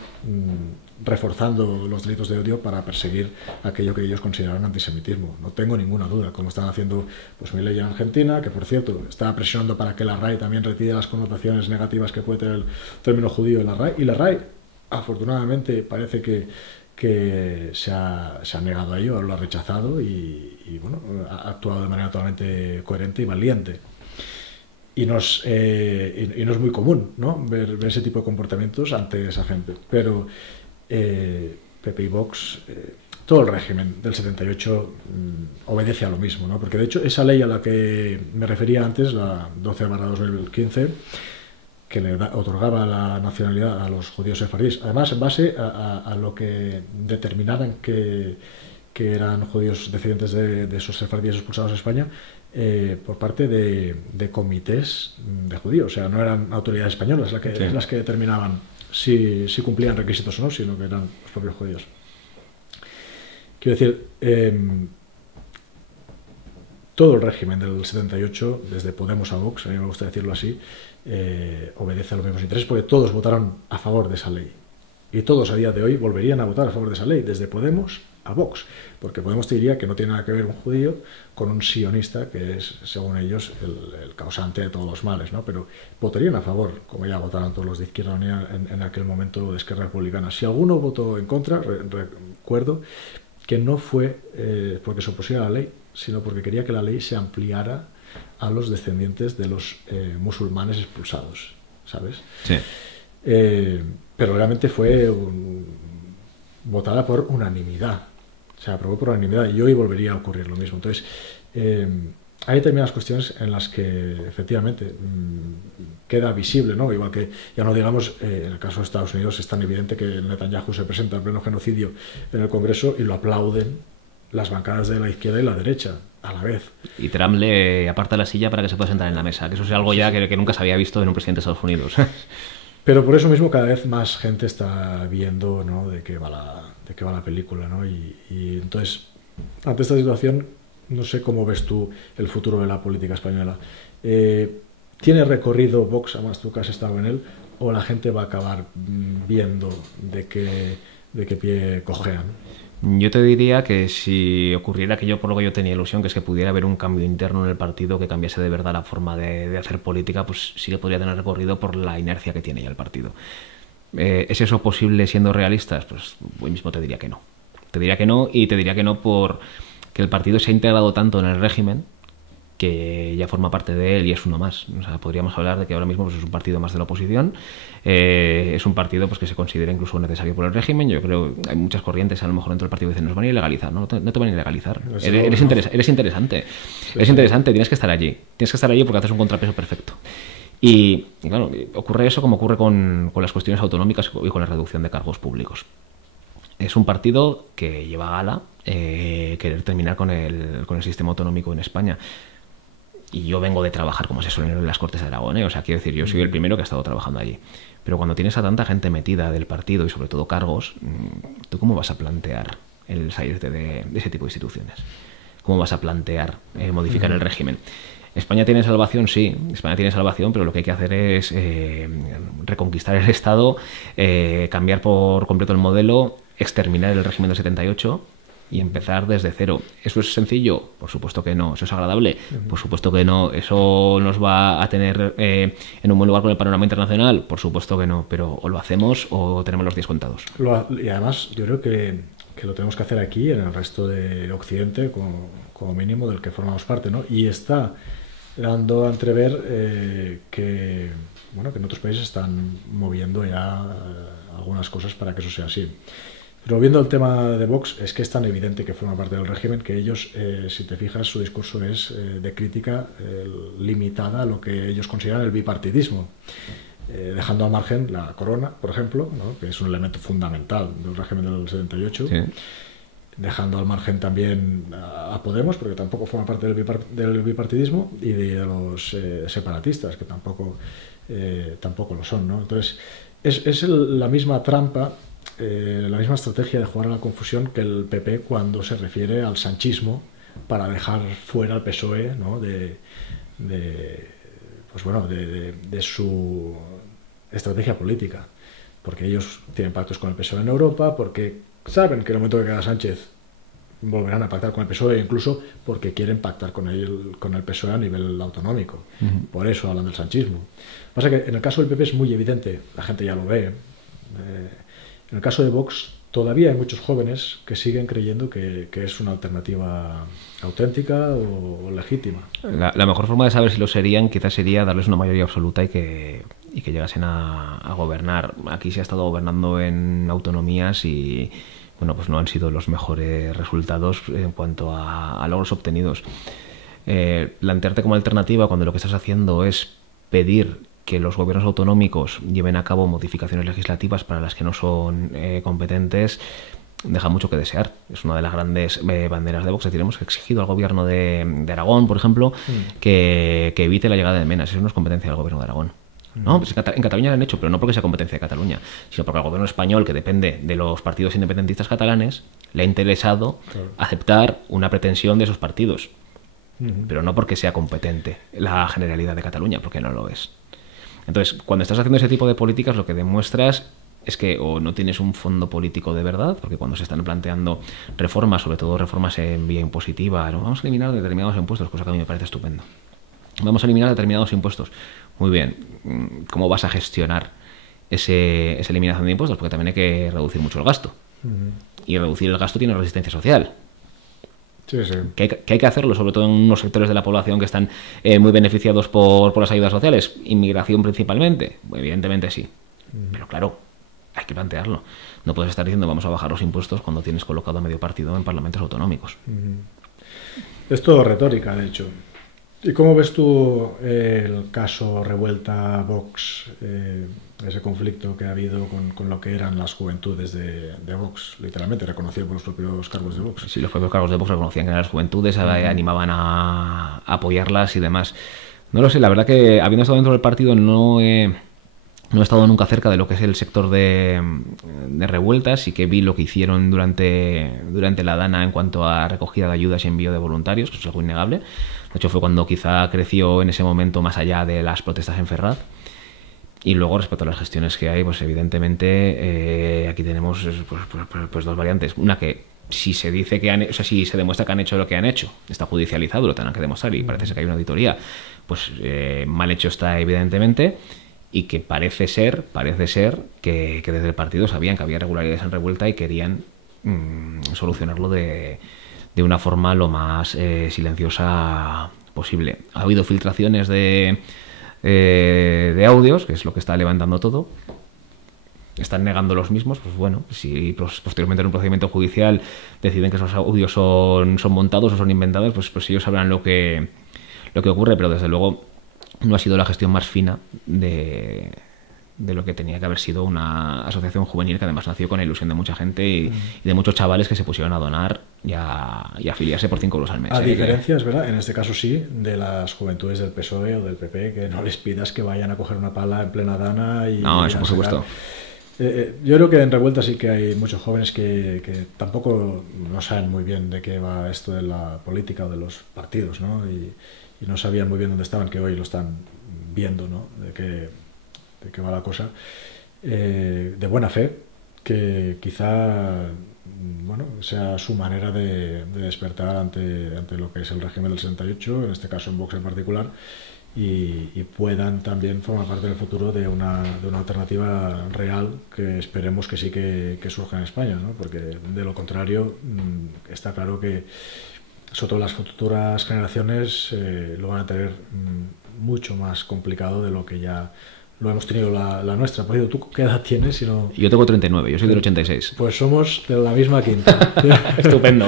reforzando los delitos de odio para perseguir aquello que ellos consideraban antisemitismo. No tengo ninguna duda, como están haciendo pues mi ley en Argentina, que por cierto está presionando para que la RAE también retire las connotaciones negativas que puede tener el término judío en la RAE, y la RAE afortunadamente parece que se ha negado a ello, lo ha rechazado y bueno, ha actuado de manera totalmente coherente y valiente. Y no es muy común, ¿no? ver ese tipo de comportamientos ante esa gente. Pero PP y Vox, todo el régimen del 78 obedece a lo mismo, ¿no? Porque de hecho esa ley a la que me refería antes, la 12/2015, que le otorgaba la nacionalidad a los judíos sefardíes, además en base a lo que determinaran que eran judíos descendientes de esos sefardíes expulsados de España, por parte de comités de judíos, o sea, no eran autoridades españolas las que determinaban si cumplían requisitos o no, sino que eran los propios judíos. Quiero decir, todo el régimen del 78, desde Podemos a Vox, a mí me gusta decirlo así, obedece a los mismos intereses, porque todos votaron a favor de esa ley. Y todos a día de hoy volverían a votar a favor de esa ley, desde Podemos a Vox, porque Podemos te diría que no tiene nada que ver un judío con un sionista, que es, según ellos, el causante de todos los males, ¿no? Pero votarían a favor, como ya votaron todos los de Izquierda Unida en aquel momento de Esquerra Republicana. Si alguno votó en contra, recuerdo que no fue porque se opusiera a la ley, sino porque quería que la ley se ampliara a los descendientes de los musulmanes expulsados, ¿sabes? Sí. Pero realmente fue votada por unanimidad. Se aprobó por unanimidad y hoy volvería a ocurrir lo mismo. Entonces, hay determinadas cuestiones en las que efectivamente queda visible, ¿no? Igual que, ya no digamos, en el caso de Estados Unidos es tan evidente que Netanyahu se presenta en pleno genocidio en el Congreso y lo aplauden las bancadas de la izquierda y la derecha a la vez. Y Trump le aparta la silla para que se pueda sentar en la mesa, que eso es algo ya que nunca se había visto en un presidente de Estados Unidos. Pero por eso mismo cada vez más gente está viendo, ¿no?, de qué va la película, ¿no? Y entonces, ante esta situación, no sé cómo ves tú el futuro de la política española. ¿Tiene recorrido Vox, además tú que has estado en él, o la gente va a acabar viendo de qué pie cojean? Yo te diría que si ocurriera aquello por lo que yo tenía ilusión, que es que pudiera haber un cambio interno en el partido que cambiase de verdad la forma de hacer política, pues sí que podría tener recorrido por la inercia que tiene ya el partido. ¿Es eso posible siendo realistas? Pues hoy mismo te diría que no. Te diría que no, y te diría que no por que el partido se ha integrado tanto en el régimen que ya forma parte de él y es uno más. O sea, podríamos hablar de que ahora mismo pues, es un partido más de la oposición, es un partido pues, que se considera incluso necesario por el régimen. Yo creo que hay muchas corrientes a lo mejor dentro del partido que dicen nos van a ilegalizar, no te van a ilegalizar, eres interesante, eres interesante, tienes que estar allí porque haces un contrapeso perfecto. Y claro, ocurre eso como ocurre con las cuestiones autonómicas y con la reducción de cargos públicos. Es un partido que lleva a gala querer terminar con el sistema autonómico en España. Y yo vengo de trabajar como asesor en las Cortes de Aragón, o sea, quiero decir, yo soy el primero que ha estado trabajando allí. Pero cuando tienes a tanta gente metida del partido y sobre todo cargos, ¿tú cómo vas a plantear el salirte de ese tipo de instituciones? ¿Cómo vas a plantear modificar el régimen? ¿España tiene salvación? Sí, España tiene salvación, pero lo que hay que hacer es reconquistar el Estado, cambiar por completo el modelo, exterminar el régimen del 78 y empezar desde cero. ¿Eso es sencillo? Por supuesto que no. ¿Eso es agradable? Por supuesto que no. ¿Eso nos va a tener en un buen lugar con el panorama internacional? Por supuesto que no. Pero o lo hacemos o tenemos los días contados. Y además yo creo que lo tenemos que hacer aquí, en el resto de Occidente, como mínimo del que formamos parte, ¿no? Y está dando a entrever que, bueno, que en otros países están moviendo ya algunas cosas para que eso sea así. Pero viendo el tema de Vox, es que es tan evidente que forma parte del régimen que ellos, si te fijas, su discurso es de crítica limitada a lo que ellos consideran el bipartidismo, dejando al margen la corona, por ejemplo, ¿no? Que es un elemento fundamental del régimen del 78, sí. Dejando al margen también a Podemos, porque tampoco forma parte del bipartidismo, y de los separatistas, que tampoco lo son, ¿no? Entonces, es la misma trampa, la misma estrategia de jugar a la confusión que el PP cuando se refiere al sanchismo para dejar fuera al PSOE, ¿no? de su estrategia política, porque ellos tienen pactos con el PSOE en Europa, porque saben que en el momento que queda Sánchez volverán a pactar con el PSOE, incluso porque quieren pactar con el PSOE a nivel autonómico. Por eso hablan del sanchismo. Pasa que en el caso del PP es muy evidente, la gente ya lo ve. En el caso de Vox todavía hay muchos jóvenes que siguen creyendo que es una alternativa auténtica o legítima. La mejor forma de saber si lo serían quizás sería darles una mayoría absoluta y que llegasen a gobernar. Aquí se ha estado gobernando en autonomías y bueno, pues no han sido los mejores resultados en cuanto a logros obtenidos. Plantearte como alternativa cuando lo que estás haciendo es pedir que los gobiernos autonómicos lleven a cabo modificaciones legislativas para las que no son competentes, deja mucho que desear. Es una de las grandes banderas de Vox. Es decir, hemos exigido al gobierno de Aragón, por ejemplo, que evite la llegada de Menas. Eso no es competencia del gobierno de Aragón. No, pues en Cataluña lo han hecho, pero no porque sea competencia de Cataluña, sino porque al gobierno español, que depende de los partidos independentistas catalanes, le ha interesado aceptar una pretensión de esos partidos. Pero no porque sea competente la Generalidad de Cataluña, porque no lo es. Entonces, cuando estás haciendo ese tipo de políticas, lo que demuestras es que o no tienes un fondo político de verdad, porque cuando se están planteando reformas, sobre todo reformas en vía impositiva, ¿no? Vamos a eliminar determinados impuestos, cosa que a mí me parece estupendo. Vamos a eliminar determinados impuestos. Muy bien, ¿cómo vas a gestionar esa eliminación de impuestos? Porque también hay que reducir mucho el gasto. Y reducir el gasto tiene resistencia social. Sí, sí. Que hay que hacerlo, sobre todo en unos sectores de la población que están muy beneficiados por las ayudas sociales. Inmigración principalmente, evidentemente sí. Pero claro, hay que plantearlo. No puedes estar diciendo vamos a bajar los impuestos cuando tienes colocado a medio partido en parlamentos autonómicos. Es todo retórica, de hecho. ¿Y cómo ves tú el caso Revuelta-Vox, ese conflicto que ha habido con lo que eran las juventudes de Vox, literalmente reconocido por los propios cargos de Vox? Sí, los propios cargos de Vox reconocían que eran las juventudes, animaban a apoyarlas y demás. No lo sé, la verdad que habiendo estado dentro del partido no he estado nunca cerca de lo que es el sector de Revueltas. Sí que vi lo que hicieron durante la Dana en cuanto a recogida de ayudas y envío de voluntarios, que es algo innegable. De hecho, fue cuando quizá creció en ese momento más allá de las protestas en Ferraz. Y luego, respecto a las gestiones que hay, pues evidentemente aquí tenemos pues dos variantes. Una que si se dice que si se demuestra que han hecho lo que han hecho, está judicializado, lo tendrán que demostrar y parece ser que hay una auditoría, pues mal hecho está evidentemente. Y que parece ser que desde el partido sabían que había irregularidades en Revuelta y querían solucionarlo de una forma lo más silenciosa posible. Ha habido filtraciones de audios, que es lo que está levantando todo. Están negando los mismos, pues bueno, si posteriormente en un procedimiento judicial deciden que esos audios son montados o son inventados, pues ellos sabrán lo que ocurre, pero desde luego no ha sido la gestión más fina de lo que tenía que haber sido una asociación juvenil que además nació con la ilusión de mucha gente y de muchos chavales que se pusieron a donar y a afiliarse por 5 euros al mes. A diferencia, es verdad, en este caso sí, de las juventudes del PSOE o del PP, que no les pidas que vayan a coger una pala en plena Dana y... No, eso por supuesto. Yo creo que en Revuelta sí que hay muchos jóvenes que tampoco no saben muy bien de qué va esto de la política o de los partidos, ¿no? Y no sabían muy bien dónde estaban, que hoy lo están viendo, ¿no? De qué va la cosa. De buena fe, que quizá bueno, sea su manera de despertar ante lo que es el régimen del 68, en este caso en Vox en particular, y puedan también formar parte en el futuro de una alternativa real que esperemos que sí que surja en España, ¿no? Porque de lo contrario está claro que sobre todo las futuras generaciones lo van a tener mucho más complicado de lo que ya lo hemos tenido la nuestra. Por ejemplo, ¿tú qué edad tienes? Si no... Yo tengo 39, yo soy del 86. Pues somos de la misma quinta. Estupendo.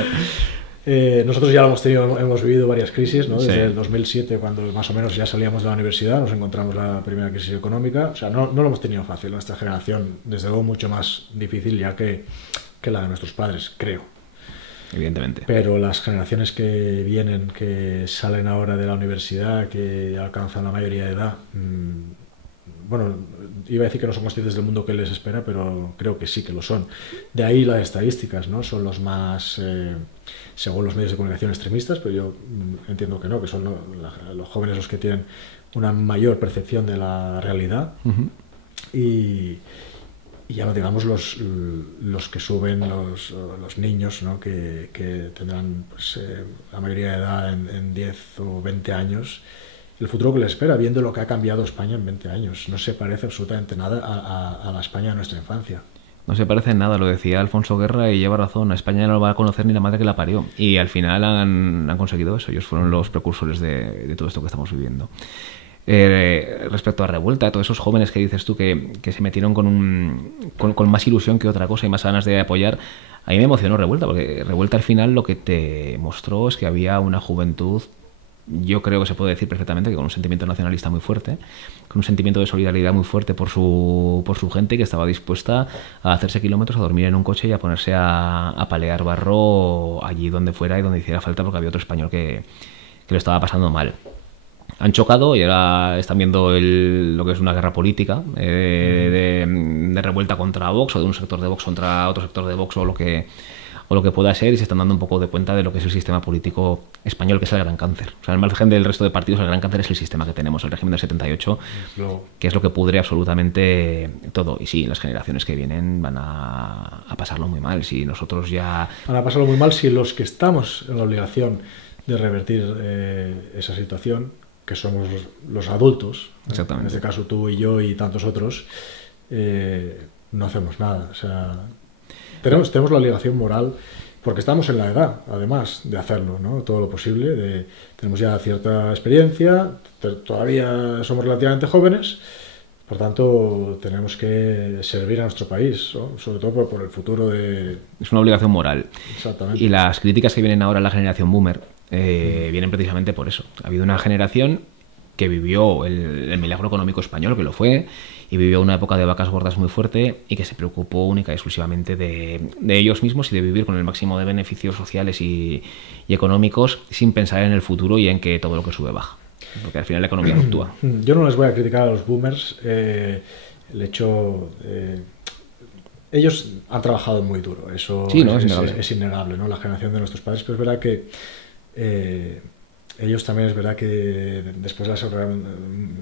Nosotros ya lo hemos tenido, hemos vivido varias crisis, ¿no? Desde Sí. el 2007, cuando más o menos ya salíamos de la universidad, nos encontramos la primera crisis económica. O sea, no lo hemos tenido fácil. Nuestra generación, desde luego, mucho más difícil ya que la de nuestros padres, creo. Evidentemente. Pero las generaciones que vienen, que salen ahora de la universidad, que alcanzan la mayoría de edad, bueno, iba a decir que no son conscientes del mundo que les espera, pero creo que sí que lo son. De ahí las estadísticas, ¿no? Son los más, según los medios de comunicación, extremistas, pero yo entiendo que no, que son los jóvenes los que tienen una mayor percepción de la realidad. Uh-huh. Y ya no digamos los que suben, los niños, ¿no? que tendrán pues, la mayoría de edad en 10 o 20 años. El futuro que les espera, viendo lo que ha cambiado España en 20 años. No se parece absolutamente nada a la España de nuestra infancia. No se parece en nada, lo decía Alfonso Guerra y lleva razón. A España no lo va a conocer ni la madre que la parió. Y al final han conseguido eso. Ellos fueron los precursores de todo esto que estamos viviendo. Respecto a Revuelta, todos esos jóvenes que dices tú que se metieron con más ilusión que otra cosa y más ganas de apoyar, a mí me emocionó Revuelta, porque Revuelta al final lo que te mostró es que había una juventud, yo creo que se puede decir perfectamente, que con un sentimiento nacionalista muy fuerte, con un sentimiento de solidaridad muy fuerte por su gente, que estaba dispuesta a hacerse kilómetros, a dormir en un coche y a ponerse a palear barro allí donde fuera y donde hiciera falta, porque había otro español que lo estaba pasando mal. Han chocado y ahora están viendo lo que es una guerra política de revuelta contra Vox, o de un sector de Vox contra otro sector de Vox, o lo que pueda ser, y se están dando un poco de cuenta de lo que es el sistema político español, que es el gran cáncer. O sea, al margen del resto de partidos, el gran cáncer es el sistema que tenemos, el régimen del 78, que es lo que pudre absolutamente todo. Y sí, las generaciones que vienen van a pasarlo muy mal. Si nosotros ya... Van a pasarlo muy mal si los que estamos en la obligación de revertir esa situación, que somos los adultos, Exactamente. en este caso tú y yo y tantos otros, no hacemos nada. O sea, tenemos la obligación moral, porque estamos en la edad, además, de hacerlo, ¿no? Todo lo posible. Tenemos ya cierta experiencia, todavía somos relativamente jóvenes, por tanto tenemos que servir a nuestro país, ¿no? Sobre todo por el futuro de... Es una obligación moral. Exactamente. Y las críticas que vienen ahora a la generación boomer vienen precisamente por eso. Ha habido una generación que vivió el milagro económico español, que lo fue, y vivió una época de vacas gordas muy fuerte, y que se preocupó única y exclusivamente de ellos mismos y de vivir con el máximo de beneficios sociales y económicos, sin pensar en el futuro y en que todo lo que sube baja, porque al final la economía fluctúa. Yo no les voy a criticar a los boomers el hecho... ellos han trabajado muy duro, eso sí, ¿no? es innegable, ¿no? La generación de nuestros padres, pero es verdad que ellos también, es verdad que después de la Segunda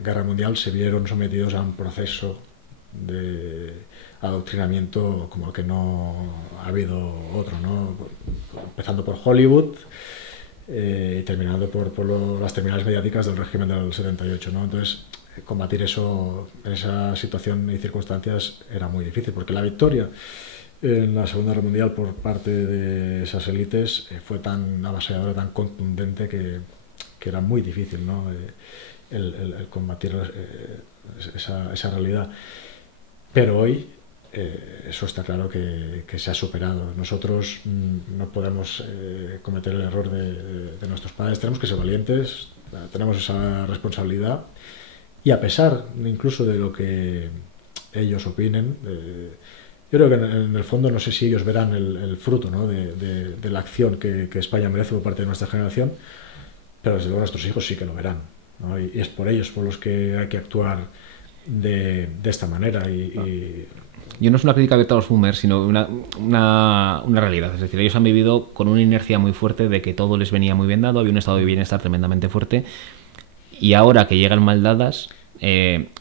Guerra Mundial se vieron sometidos a un proceso de adoctrinamiento como el que no ha habido otro, ¿no? Empezando por Hollywood y terminando por las terminales mediáticas del régimen del 78, ¿no? Entonces, combatir eso en esa situación y circunstancias era muy difícil, porque la victoria en la Segunda Guerra Mundial por parte de esas élites fue tan avasalladora, tan contundente, que era muy difícil, ¿no? el combatir esa realidad. Pero hoy eso está claro que se ha superado. Nosotros no podemos cometer el error de nuestros padres. Tenemos que ser valientes, tenemos esa responsabilidad, y a pesar incluso de lo que ellos opinen, yo creo que en el fondo no sé si ellos verán el fruto, ¿no? de la acción que España merece por parte de nuestra generación, pero desde luego nuestros hijos sí que lo verán, ¿no? Y es por ellos por los que hay que actuar de esta manera. Yo no es una crítica abierta a los boomers, sino una realidad. Es decir, ellos han vivido con una inercia muy fuerte de que todo les venía muy bien dado, había un estado de bienestar tremendamente fuerte, y ahora que llegan mal dadas,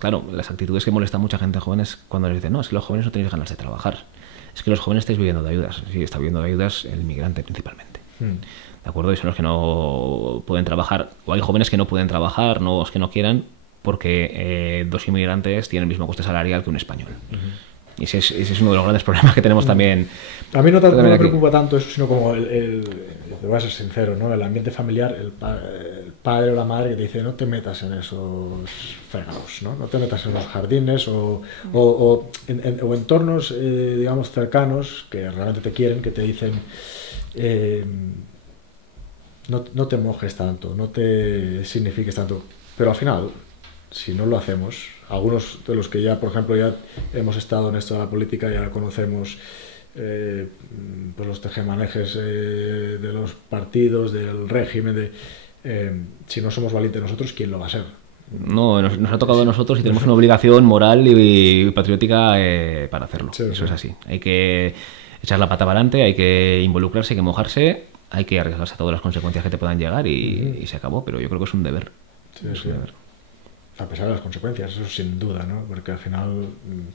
claro, las actitudes que molestan a mucha gente joven es cuando les dicen, no, es que los jóvenes no tenéis ganas de trabajar, es que los jóvenes estáis viviendo de ayudas. Sí, está viviendo de ayudas el migrante principalmente. ¿De acuerdo? Y son los que no pueden trabajar, o hay jóvenes que no pueden trabajar, no es que no quieran, porque dos inmigrantes tienen el mismo coste salarial que un español. Y ese es uno de los grandes problemas que tenemos también. A mí no me preocupa tanto eso, sino como te voy a ser sincero, ¿no? El ambiente familiar, el padre o la madre que te dice no te metas en esos fregados, ¿no? No te metas en los jardines o entornos, digamos, cercanos que realmente te quieren, que te dicen no te mojes tanto, no te signifiques tanto. Pero al final, si no lo hacemos, algunos de los que ya, por ejemplo, ya hemos estado en esto de la política, ya conocemos pues los tejemanejes de los partidos, del régimen, si no somos valientes nosotros, ¿quién lo va a ser? No, nos ha tocado a nosotros y tenemos una obligación moral y patriótica para hacerlo. Sí, eso es así. Hay que echar la pata para adelante, hay que involucrarse, hay que mojarse, hay que arriesgarse a todas las consecuencias que te puedan llegar y se acabó, pero yo creo que es un deber. Sí, es un deber. A pesar de las consecuencias, eso sin duda, ¿no? Porque al final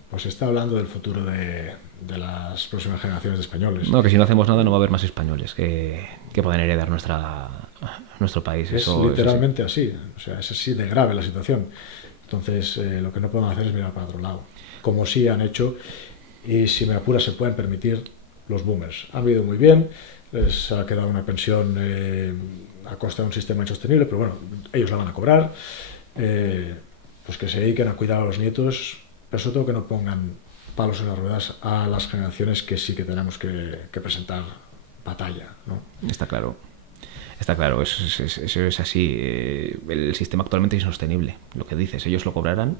pues se está hablando del futuro de las próximas generaciones de españoles. No, que si no hacemos nada no va a haber más españoles que puedan heredar nuestro país. Es literalmente así, o sea, es así de grave la situación. Entonces, lo que no podemos hacer es mirar para otro lado, como sí han hecho, y si me apura se pueden permitir los boomers. Han vivido muy bien, les ha quedado una pensión a costa de un sistema insostenible, pero bueno, ellos la van a cobrar. Pues que se dediquen a cuidar a los nietos, pero sobre todo que no pongan palos en las ruedas a las generaciones que sí que tenemos que presentar batalla, ¿no? Está claro, eso es así. El sistema actualmente es insostenible, lo que dices, ellos lo cobrarán,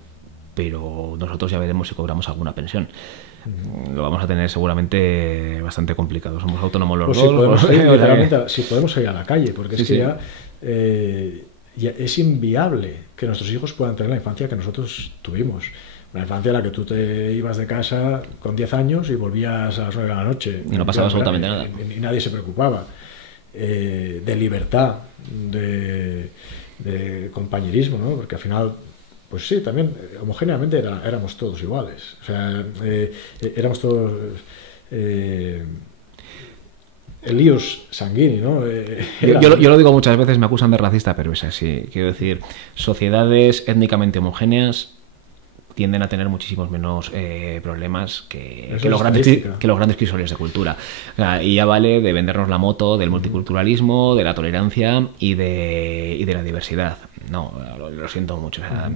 pero nosotros ya veremos si cobramos alguna pensión. Lo vamos a tener seguramente bastante complicado, somos autónomos los dos. Si podemos salir a la calle, porque es que ya es inviable que nuestros hijos puedan tener la infancia que nosotros tuvimos. Una infancia en la que tú te ibas de casa con 10 años y volvías a las 9 de la noche. Y no pasaba absolutamente nada. Y nadie se preocupaba. De libertad, de compañerismo, ¿no? Porque al final, pues sí, también homogéneamente éramos todos iguales. O sea, éramos todos... Elios Sanguini, ¿no? Yo lo digo muchas veces, me acusan de racista, pero es así. Quiero decir, sociedades étnicamente homogéneas tienden a tener muchísimos menos problemas que los grandes crisores de cultura. O sea, y ya vale de vendernos la moto del multiculturalismo, de la tolerancia y de la diversidad. No, lo siento mucho. O sea,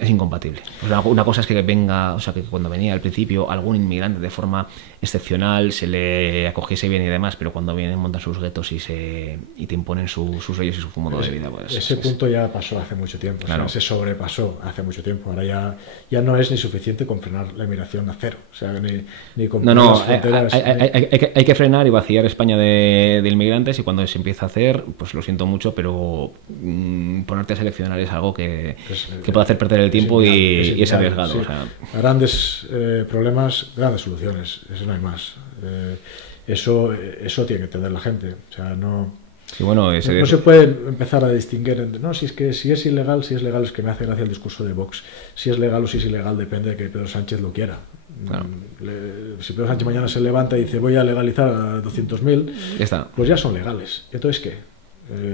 es incompatible. Pues una cosa es que venga, o sea, que cuando venía al principio algún inmigrante de forma excepcional se le acogiese bien y demás, pero cuando vienen montan sus guetos y te imponen sus leyes y su modo de vida. Pues, ese punto ya pasó hace mucho tiempo, claro. O sea, se sobrepasó hace mucho tiempo. Ahora ya no es ni suficiente con frenar la inmigración a cero. O sea, ni con las fronteras. Hay que frenar y vaciar España de inmigrantes, y cuando se empieza a hacer, pues lo siento mucho, pero ponerte a seleccionar es algo que puede hacer perder el tiempo y es arriesgado. Sí. O sea. Grandes problemas, grandes soluciones, eso no hay más. Eso tiene que entender la gente. O sea, no se puede empezar a distinguir entre, si es ilegal, si es legal, es que me hace gracia el discurso de Vox. Si es legal o si es ilegal depende de que Pedro Sánchez lo quiera. Claro. Si Pedro Sánchez mañana se levanta y dice voy a legalizar a 200.000, pues ya son legales. ¿Entonces qué?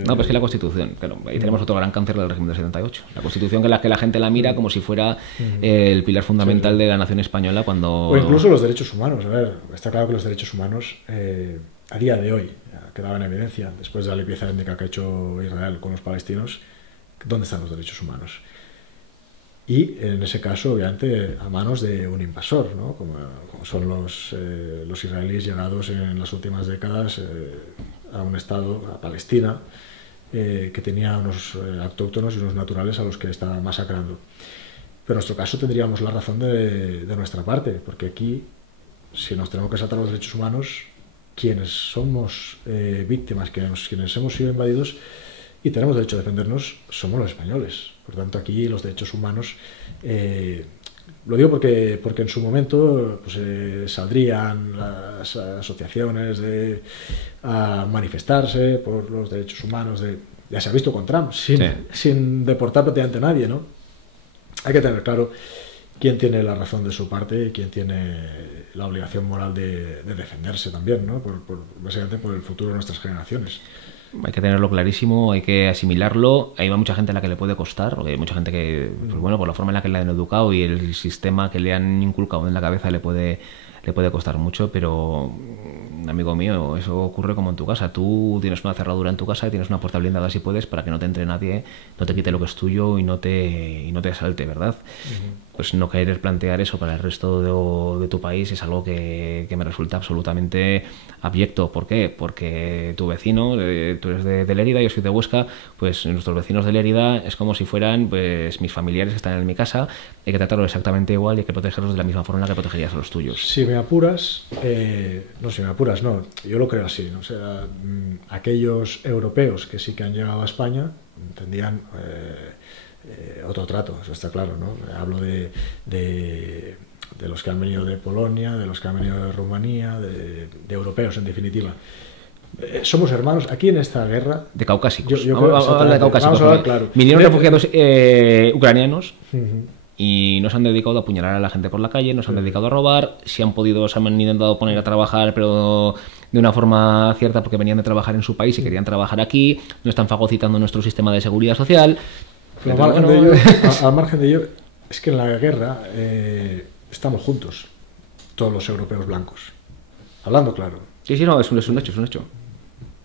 No, pues que la Constitución, claro, ahí tenemos otro gran cáncer del régimen del 78. La Constitución que la gente la mira como si fuera el pilar fundamental de la nación española cuando... O incluso los derechos humanos. A ver, está claro que los derechos humanos a día de hoy quedaban en evidencia después de la limpieza étnica que ha hecho Israel con los palestinos. ¿Dónde están los derechos humanos? Y en ese caso, obviamente, a manos de un invasor, ¿no? como son los israelíes llegados en las últimas décadas a un estado, a Palestina, que tenía unos autóctonos y unos naturales a los que estaban masacrando. Pero en nuestro caso tendríamos la razón de nuestra parte, porque aquí, si nos tenemos que saltar los derechos humanos, quienes somos víctimas, quienes hemos sido invadidos y tenemos derecho a defendernos, somos los españoles. Por tanto, aquí los derechos humanos, lo digo porque en su momento pues, saldrían las asociaciones a manifestarse por los derechos humanos. Ya se ha visto con Trump, sin deportar prácticamente a nadie, ¿no? Hay que tener claro quién tiene la razón de su parte y quién tiene la obligación moral de defenderse también, ¿no? Básicamente por el futuro de nuestras generaciones. Hay que tenerlo clarísimo, hay que asimilarlo. Hay mucha gente a la que le puede costar, porque hay mucha gente que, pues bueno, por la forma en la que le han educado y el sistema que le han inculcado en la cabeza le puede costar mucho, pero amigo mío, eso ocurre como en tu casa. Tú tienes una cerradura en tu casa y tienes una puerta blindada si puedes para que no te entre nadie, no te quite lo que es tuyo y no te asalte, ¿verdad? Pues no querer plantear eso para el resto de tu país es algo que me resulta absolutamente abyecto. ¿Por qué? Porque tu vecino, tú eres de Lérida, yo soy de Huesca, pues nuestros vecinos de Lérida es como si fueran pues mis familiares que están en mi casa, hay que tratarlos exactamente igual y hay que protegerlos de la misma forma en la que protegerías a los tuyos. Si me apuras, no, yo lo creo así, ¿no? O sea, aquellos europeos que sí que han llegado a España tendrían otro trato, eso está claro, ¿no? Hablo de los que han venido de Polonia, de los que han venido de Rumanía, de europeos en definitiva. Somos hermanos aquí en esta guerra. De caucásicos. Vamos a hablar de caucásicos. Claro. Vinieron refugiados ucranianos. Y nos han dedicado a apuñalar a la gente por la calle, nos han dedicado a robar, si han podido, se han intentado poner a trabajar, pero de una forma cierta porque venían de trabajar en su país y querían trabajar aquí, no están fagocitando nuestro sistema de seguridad social. Pero al margen de ello, es que en la guerra estamos juntos, todos los europeos blancos, hablando claro. Sí, no, es un hecho, es un hecho.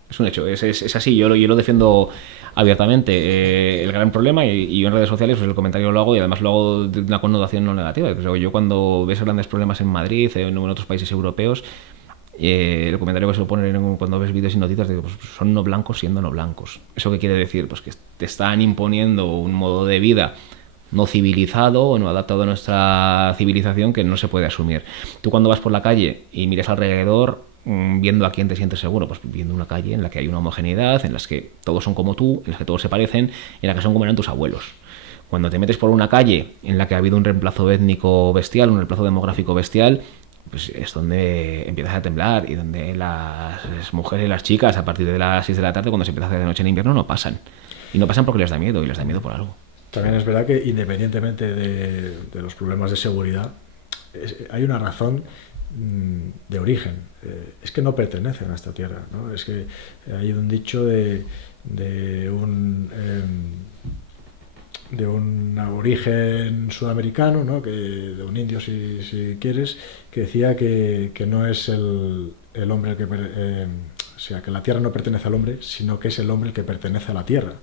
Es un hecho, es así, yo lo defiendo abiertamente. El gran problema, y yo en redes sociales pues el comentario lo hago y además lo hago de una connotación no negativa. Pero yo cuando ves grandes problemas en Madrid, en otros países europeos, el comentario que se lo ponen cuando ves vídeos y noticias, digo, pues son no blancos siendo no blancos. ¿Eso qué quiere decir? Pues que te están imponiendo un modo de vida no civilizado o no adaptado a nuestra civilización que no se puede asumir. Tú cuando vas por la calle y miras alrededor, viendo a quién te sientes seguro, pues viendo una calle en la que hay una homogeneidad, en las que todos son como tú, en las que todos se parecen, en la que son como eran tus abuelos. Cuando te metes por una calle en la que ha habido un reemplazo étnico bestial, un reemplazo demográfico bestial, pues es donde empiezas a temblar y donde las mujeres y las chicas a partir de las 6 de la tarde, cuando se empieza a hacer de noche en invierno, no pasan. Y no pasan porque les da miedo, y les da miedo por algo. También es verdad que independientemente de los problemas de seguridad, hay una razón de origen. Es que no pertenecen a esta tierra, ¿no? Es que hay un dicho de un aborigen sudamericano, ¿no? De un indio si quieres, que decía que no es el hombre el que o sea, que la tierra no pertenece al hombre, sino que es el hombre el que pertenece a la tierra.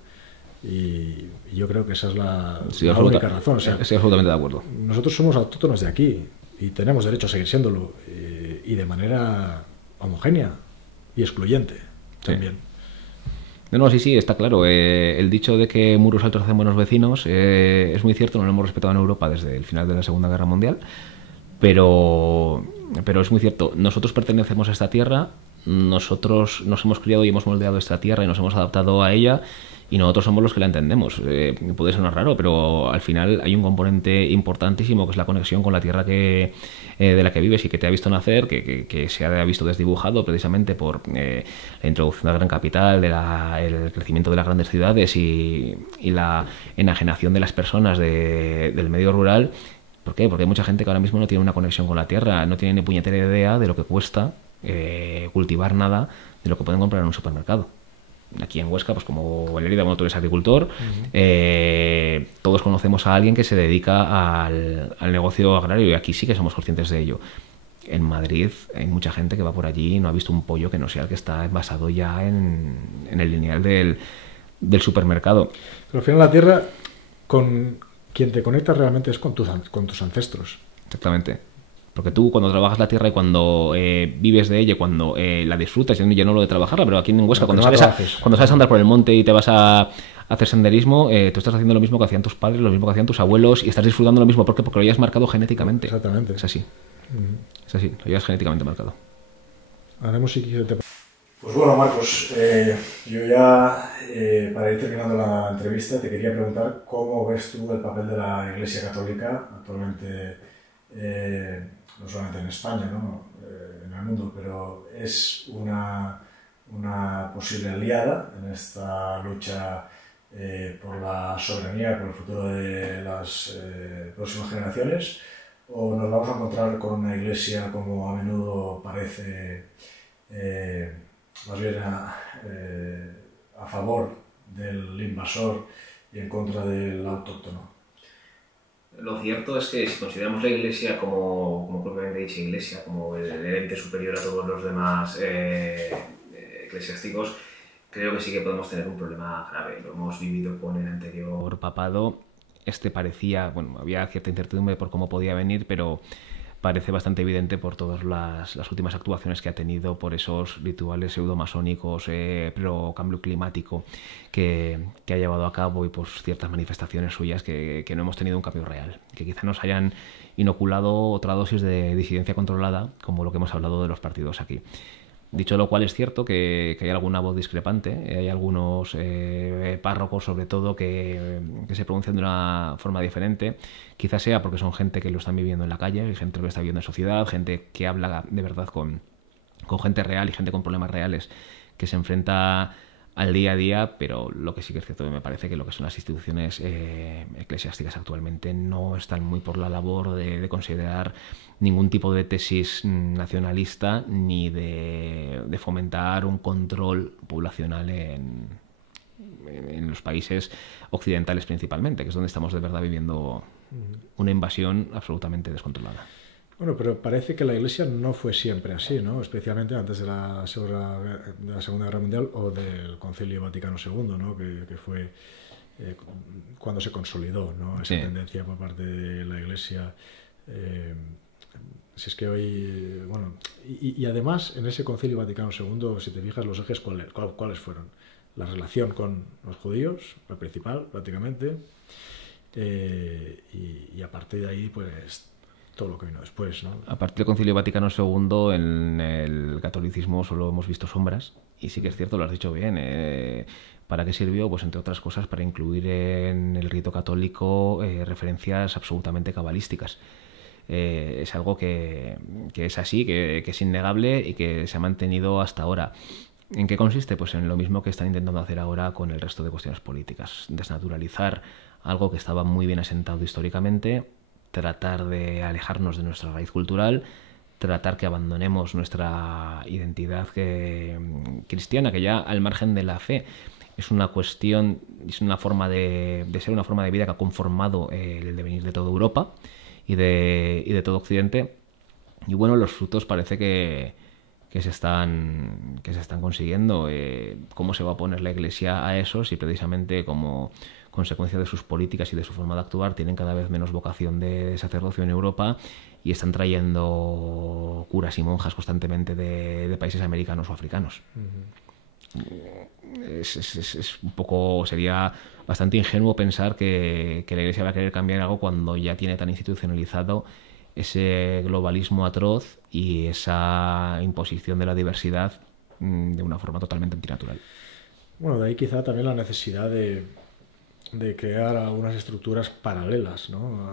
Y yo creo que esa es la única razón. O sea, estoy absolutamente de acuerdo. Nosotros somos autóctonos de aquí y tenemos derecho a seguir siéndolo, y de manera homogénea y excluyente también. No, sí, está claro. El dicho de que muros altos hacen buenos vecinos es muy cierto, no lo hemos respetado en Europa desde el final de la Segunda Guerra Mundial, pero es muy cierto. Nosotros pertenecemos a esta tierra, nosotros nos hemos criado y hemos moldeado esta tierra y nos hemos adaptado a ella, y nosotros somos los que la entendemos. Puede sonar raro, pero al final hay un componente importantísimo que es la conexión con la tierra de la que vives y que te ha visto nacer, que se ha visto desdibujado precisamente por la introducción de la gran capital, el crecimiento de las grandes ciudades y la enajenación de las personas del medio rural. ¿Por qué? Porque hay mucha gente que ahora mismo no tiene una conexión con la tierra, no tiene ni puñetera idea de lo que cuesta cultivar nada de lo que pueden comprar en un supermercado. Aquí en Huesca, pues como en Lérida, bueno, tú eres agricultor, todos conocemos a alguien que se dedica al negocio agrario, y aquí sí que somos conscientes de ello. En Madrid hay mucha gente que va por allí y no ha visto un pollo que no sea el que está envasado ya en el lineal del supermercado. Pero al final la tierra, con quien te conectas realmente es con tus ancestros. Exactamente. Porque tú cuando trabajas la tierra y cuando vives de ella, cuando la disfrutas, ya no lo de trabajarla, pero aquí en Huesca, cuando sales a andar por el monte y te vas a hacer senderismo, tú estás haciendo lo mismo que hacían tus padres, lo mismo que hacían tus abuelos, y estás disfrutando lo mismo. ¿Por qué? Porque lo hayas marcado genéticamente. Exactamente. Es así. Es así, lo hayas genéticamente marcado. Haremos si quieres. Pues bueno, Marcos, yo ya, para ir terminando la entrevista, te quería preguntar cómo ves tú el papel de la Iglesia Católica actualmente, no solamente en España, ¿no? En el mundo, pero es una posible aliada en esta lucha por la soberanía, por el futuro de las próximas generaciones, o nos vamos a encontrar con una Iglesia, como a menudo parece, más bien a favor del invasor y en contra del autóctono. Lo cierto es que si consideramos la Iglesia como propiamente dicha Iglesia, como el ente superior a todos los demás eclesiásticos, creo que sí que podemos tener un problema grave. Lo hemos vivido con el anterior papado. Parecía, bueno, había cierta incertidumbre por cómo podía venir, pero parece bastante evidente por todas las últimas actuaciones que ha tenido, por esos rituales pseudomasónicos pro cambio climático que ha llevado a cabo y por ciertas manifestaciones suyas que no hemos tenido un cambio real, que quizá nos hayan inoculado otra dosis de disidencia controlada, como lo que hemos hablado de los partidos aquí. Dicho lo cual, es cierto que hay alguna voz discrepante, hay algunos párrocos sobre todo que se pronuncian de una forma diferente. Quizás sea porque son gente que lo están viviendo en la calle, gente que lo está viviendo en sociedad, gente que habla de verdad con gente real y gente con problemas reales que se enfrenta al día a día, pero lo que sí que es cierto, me parece que lo que son las instituciones eclesiásticas actualmente no están muy por la labor de considerar ningún tipo de tesis nacionalista ni de fomentar un control poblacional en los países occidentales principalmente, que es donde estamos de verdad viviendo una invasión absolutamente descontrolada. Bueno, pero parece que la Iglesia no fue siempre así, ¿no? Especialmente antes de la Segunda Guerra Mundial o del Concilio Vaticano II, ¿no? Que fue cuando se consolidó, ¿no? Esa tendencia por parte de la Iglesia. Si es que hoy, bueno, y además en ese Concilio Vaticano II, si te fijas, los ejes cuáles fueron. La relación con los judíos, la principal prácticamente, y a partir de ahí, pues todo lo que vino después, ¿no? A partir del Concilio Vaticano II, en el catolicismo solo hemos visto sombras, y sí que es cierto, lo has dicho bien. ¿Para qué sirvió? Pues entre otras cosas para incluir en el rito católico referencias absolutamente cabalísticas. Es algo que es así, que es innegable y que se ha mantenido hasta ahora. ¿En qué consiste? Pues en lo mismo que están intentando hacer ahora con el resto de cuestiones políticas. Desnaturalizar algo que estaba muy bien asentado históricamente, tratar de alejarnos de nuestra raíz cultural, tratar que abandonemos nuestra identidad cristiana, que ya al margen de la fe es una cuestión, es una forma de ser, una forma de vida que ha conformado el devenir de toda Europa y de todo Occidente. Y bueno, los frutos parece que se están consiguiendo. ¿Cómo se va a oponer la Iglesia a eso si precisamente como consecuencia de sus políticas y de su forma de actuar tienen cada vez menos vocación de sacerdocio en Europa y están trayendo curas y monjas constantemente de países americanos o africanos? Es un poco, sería bastante ingenuo pensar que la Iglesia va a querer cambiar algo cuando ya tiene tan institucionalizado ese globalismo atroz y esa imposición de la diversidad de una forma totalmente antinatural. Bueno, de ahí quizá también la necesidad de crear algunas estructuras paralelas, ¿no?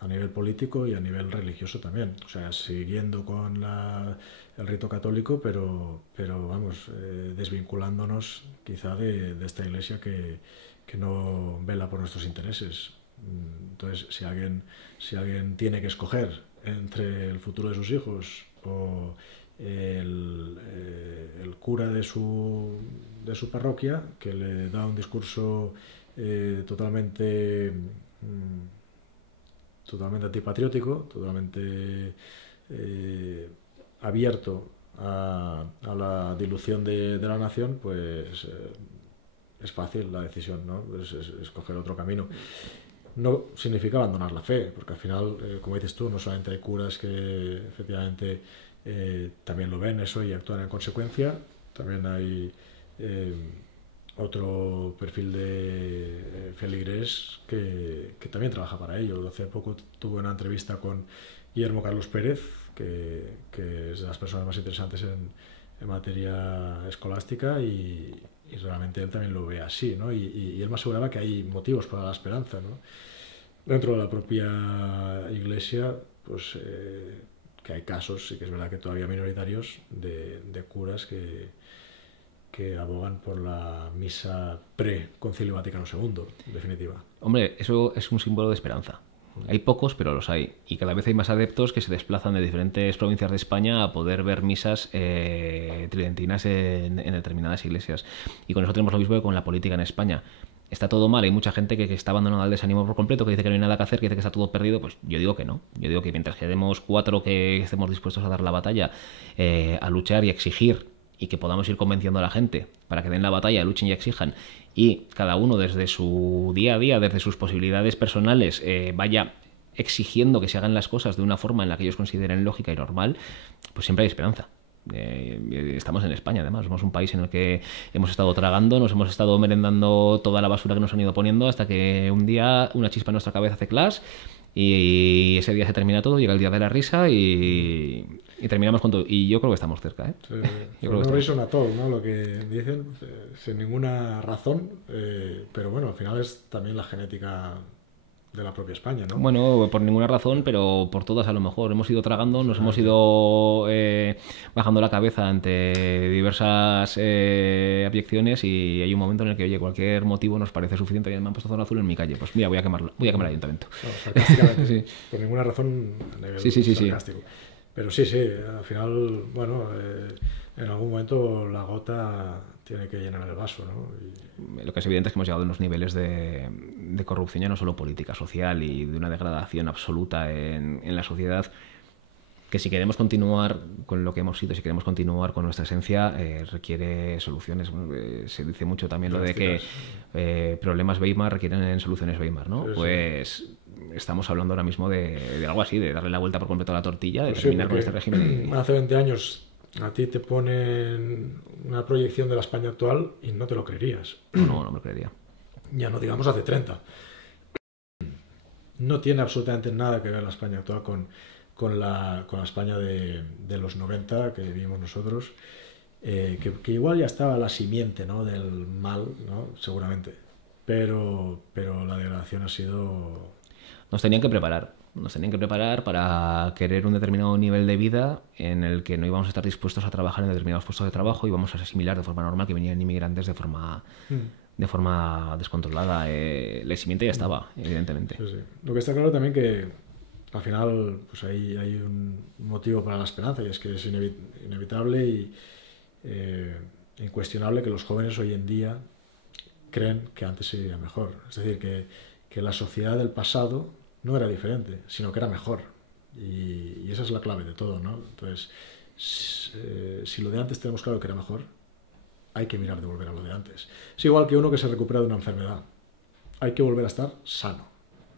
A nivel político y a nivel religioso también. O sea, siguiendo con el rito católico, pero vamos, desvinculándonos quizá de esta Iglesia que no vela por nuestros intereses. Entonces, si alguien tiene que escoger entre el futuro de sus hijos o el cura de su parroquia, que le da un discurso totalmente antipatriótico, totalmente abierto a la dilución de la nación, pues es fácil la decisión, ¿no? Es escoger otro camino. No significa abandonar la fe, porque al final, como dices tú, no solamente hay curas que efectivamente también lo ven eso y actúan en consecuencia, también hay otro perfil de feligres que también trabaja para ello. Hace poco tuve una entrevista con Guillermo Carlos Pérez, que es de las personas más interesantes en materia escolástica y realmente él también lo ve así, ¿no? Y él me aseguraba que hay motivos para la esperanza, ¿no? Dentro de la propia Iglesia, pues que hay casos, sí que es verdad que todavía minoritarios, de curas que abogan por la misa pre-Concilio Vaticano II, en definitiva. Hombre, eso es un símbolo de esperanza. Hay pocos, pero los hay. Y cada vez hay más adeptos que se desplazan de diferentes provincias de España a poder ver misas tridentinas en determinadas iglesias. Y con eso tenemos lo mismo que con la política en España. Está todo mal, hay mucha gente que está abandonada al desánimo por completo, que dice que no hay nada que hacer, que dice que está todo perdido. Pues yo digo que no. Yo digo que mientras quedemos 4 que estemos dispuestos a dar la batalla, a luchar y a exigir, y que podamos ir convenciendo a la gente para que den la batalla, luchen y exijan, y cada uno desde su día a día, desde sus posibilidades personales, vaya exigiendo que se hagan las cosas de una forma en la que ellos consideren lógica y normal, pues siempre hay esperanza. Estamos en España, además, somos un país en el que hemos estado tragando, nos hemos estado merendando toda la basura que nos han ido poniendo, hasta que un día una chispa en nuestra cabeza hace clash, y ese día se termina todo, llega el día de la risa y terminamos con todo. Y yo creo que estamos cerca, ¿eh? Sí, yo creo que no reason at all, ¿no? Lo que dicen, sin ninguna razón, pero bueno, al final es también la genética de la propia España, ¿no? Bueno, por ninguna razón, pero por todas a lo mejor. Hemos ido tragando, nos hemos ido bajando la cabeza ante diversas abyecciones, y hay un momento en el que, oye, cualquier motivo nos parece suficiente. Y me han puesto zona azul en mi calle. Pues mira, voy a quemar el ayuntamiento. No, sarcásticamente, sí. Por ninguna razón a nivel sarcástico. Sí. Pero sí, al final, bueno, en algún momento la gota tiene que llenar el vaso, ¿no? Lo que es evidente es que hemos llegado a unos niveles de corrupción, ya no solo política, social, y de una degradación absoluta en la sociedad, que si queremos continuar con lo que hemos sido, si queremos continuar con nuestra esencia, requiere soluciones. Se dice mucho también lo de que problemas Weimar requieren soluciones Weimar, ¿no? Sí, pues estamos hablando ahora mismo de algo así, de darle la vuelta por completo a la tortilla, de terminar con este régimen. Hace 20 años a ti te ponen una proyección de la España actual y no te lo creerías. No me lo creería. Ya no digamos hace 30. No tiene absolutamente nada que ver la España actual con la España de los 90 que vivimos nosotros, que igual ya estaba la simiente, ¿no?, del mal, ¿no?, seguramente, pero la degradación ha sido... Nos tenían que preparar para querer un determinado nivel de vida en el que no íbamos a estar dispuestos a trabajar en determinados puestos de trabajo, íbamos a asimilar de forma normal que venían inmigrantes de forma descontrolada. La simiente ya estaba, evidentemente. Sí. Lo que está claro también que al final pues hay un motivo para la esperanza, y es que es inevitable y incuestionable que los jóvenes hoy en día creen que antes sería mejor. Es decir, que la sociedad del pasado no era diferente, sino que era mejor. Y esa es la clave de todo, ¿no? Entonces, si lo de antes tenemos claro que era mejor, hay que mirar de volver a lo de antes. Es igual que uno que se recupera de una enfermedad. Hay que volver a estar sano.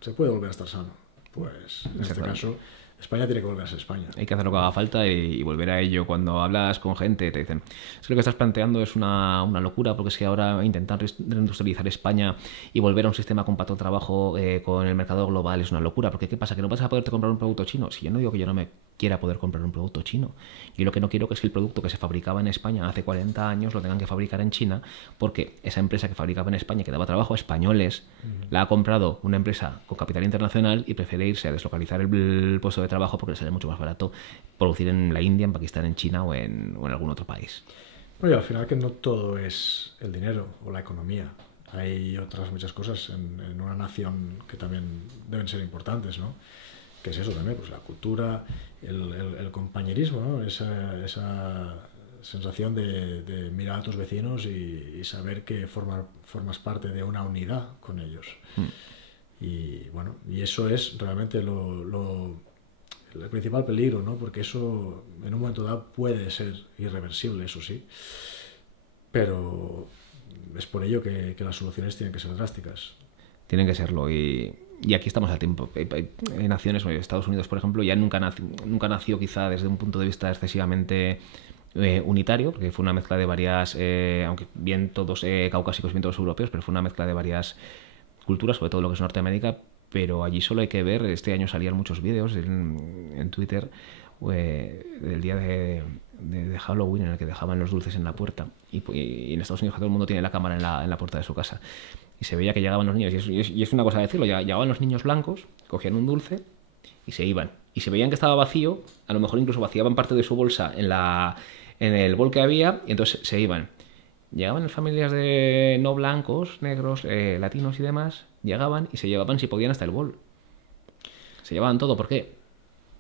Se puede volver a estar sano. Pues en este caso, España tiene que volver a ser España. Hay que hacer lo que haga falta y volver a ello. Cuando hablas con gente te dicen, es que lo que estás planteando es una locura, porque es que ahora intentar reindustrializar España y volver a un sistema con patrón trabajo con el mercado global es una locura, porque ¿qué pasa? ¿Que no vas a poderte comprar un producto chino? Si yo no digo que yo no me quiera poder comprar un producto chino, yo lo que no quiero es que el producto que se fabricaba en España hace 40 años lo tengan que fabricar en China, porque esa empresa que fabricaba en España, que daba trabajo a españoles, la ha comprado una empresa con capital internacional y prefiere irse a deslocalizar el puesto de trabajo porque le sale mucho más barato producir en la India, en Pakistán, en China o en algún otro país. Bueno, y al final que no todo es el dinero o la economía. Hay otras muchas cosas en una nación que también deben ser importantes, ¿no? Que es eso también, pues la cultura, el compañerismo, ¿no? Esa sensación de mirar a tus vecinos y saber que formas parte de una unidad con ellos. Y bueno, y eso es realmente el principal peligro, ¿no? Porque eso en un momento dado puede ser irreversible, eso sí, pero es por ello que las soluciones tienen que ser drásticas. Tienen que serlo, y aquí estamos a tiempo. Hay naciones, Estados Unidos, por ejemplo, ya nunca nació quizá desde un punto de vista excesivamente unitario, porque fue una mezcla de varias, aunque bien todos caucásicos, bien todos europeos, pero fue una mezcla de varias culturas, sobre todo lo que es Norteamérica. Pero allí solo hay que ver, este año salían muchos vídeos en Twitter del día de Halloween, en el que dejaban los dulces en la puerta, y en Estados Unidos todo el mundo tiene la cámara en la puerta de su casa, y se veía que llegaban los niños, y es una cosa decirlo, llegaban los niños blancos, cogían un dulce y se iban, y se veían que estaba vacío, a lo mejor incluso vaciaban parte de su bolsa en el bol que había, y entonces se iban. Llegaban las familias de no blancos, negros, latinos y demás, llegaban y se llevaban, si podían, hasta el bol. Se llevaban todo. ¿Por qué?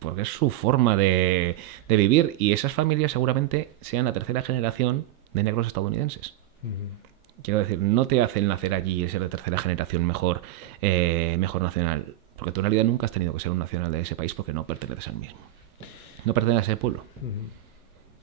Porque es su forma de vivir, y esas familias seguramente sean la tercera generación de negros estadounidenses. Quiero decir, no te hacen nacer allí y ser de tercera generación mejor nacional, porque tú en realidad nunca has tenido que ser un nacional de ese país porque no perteneces al mismo. No perteneces a ese pueblo.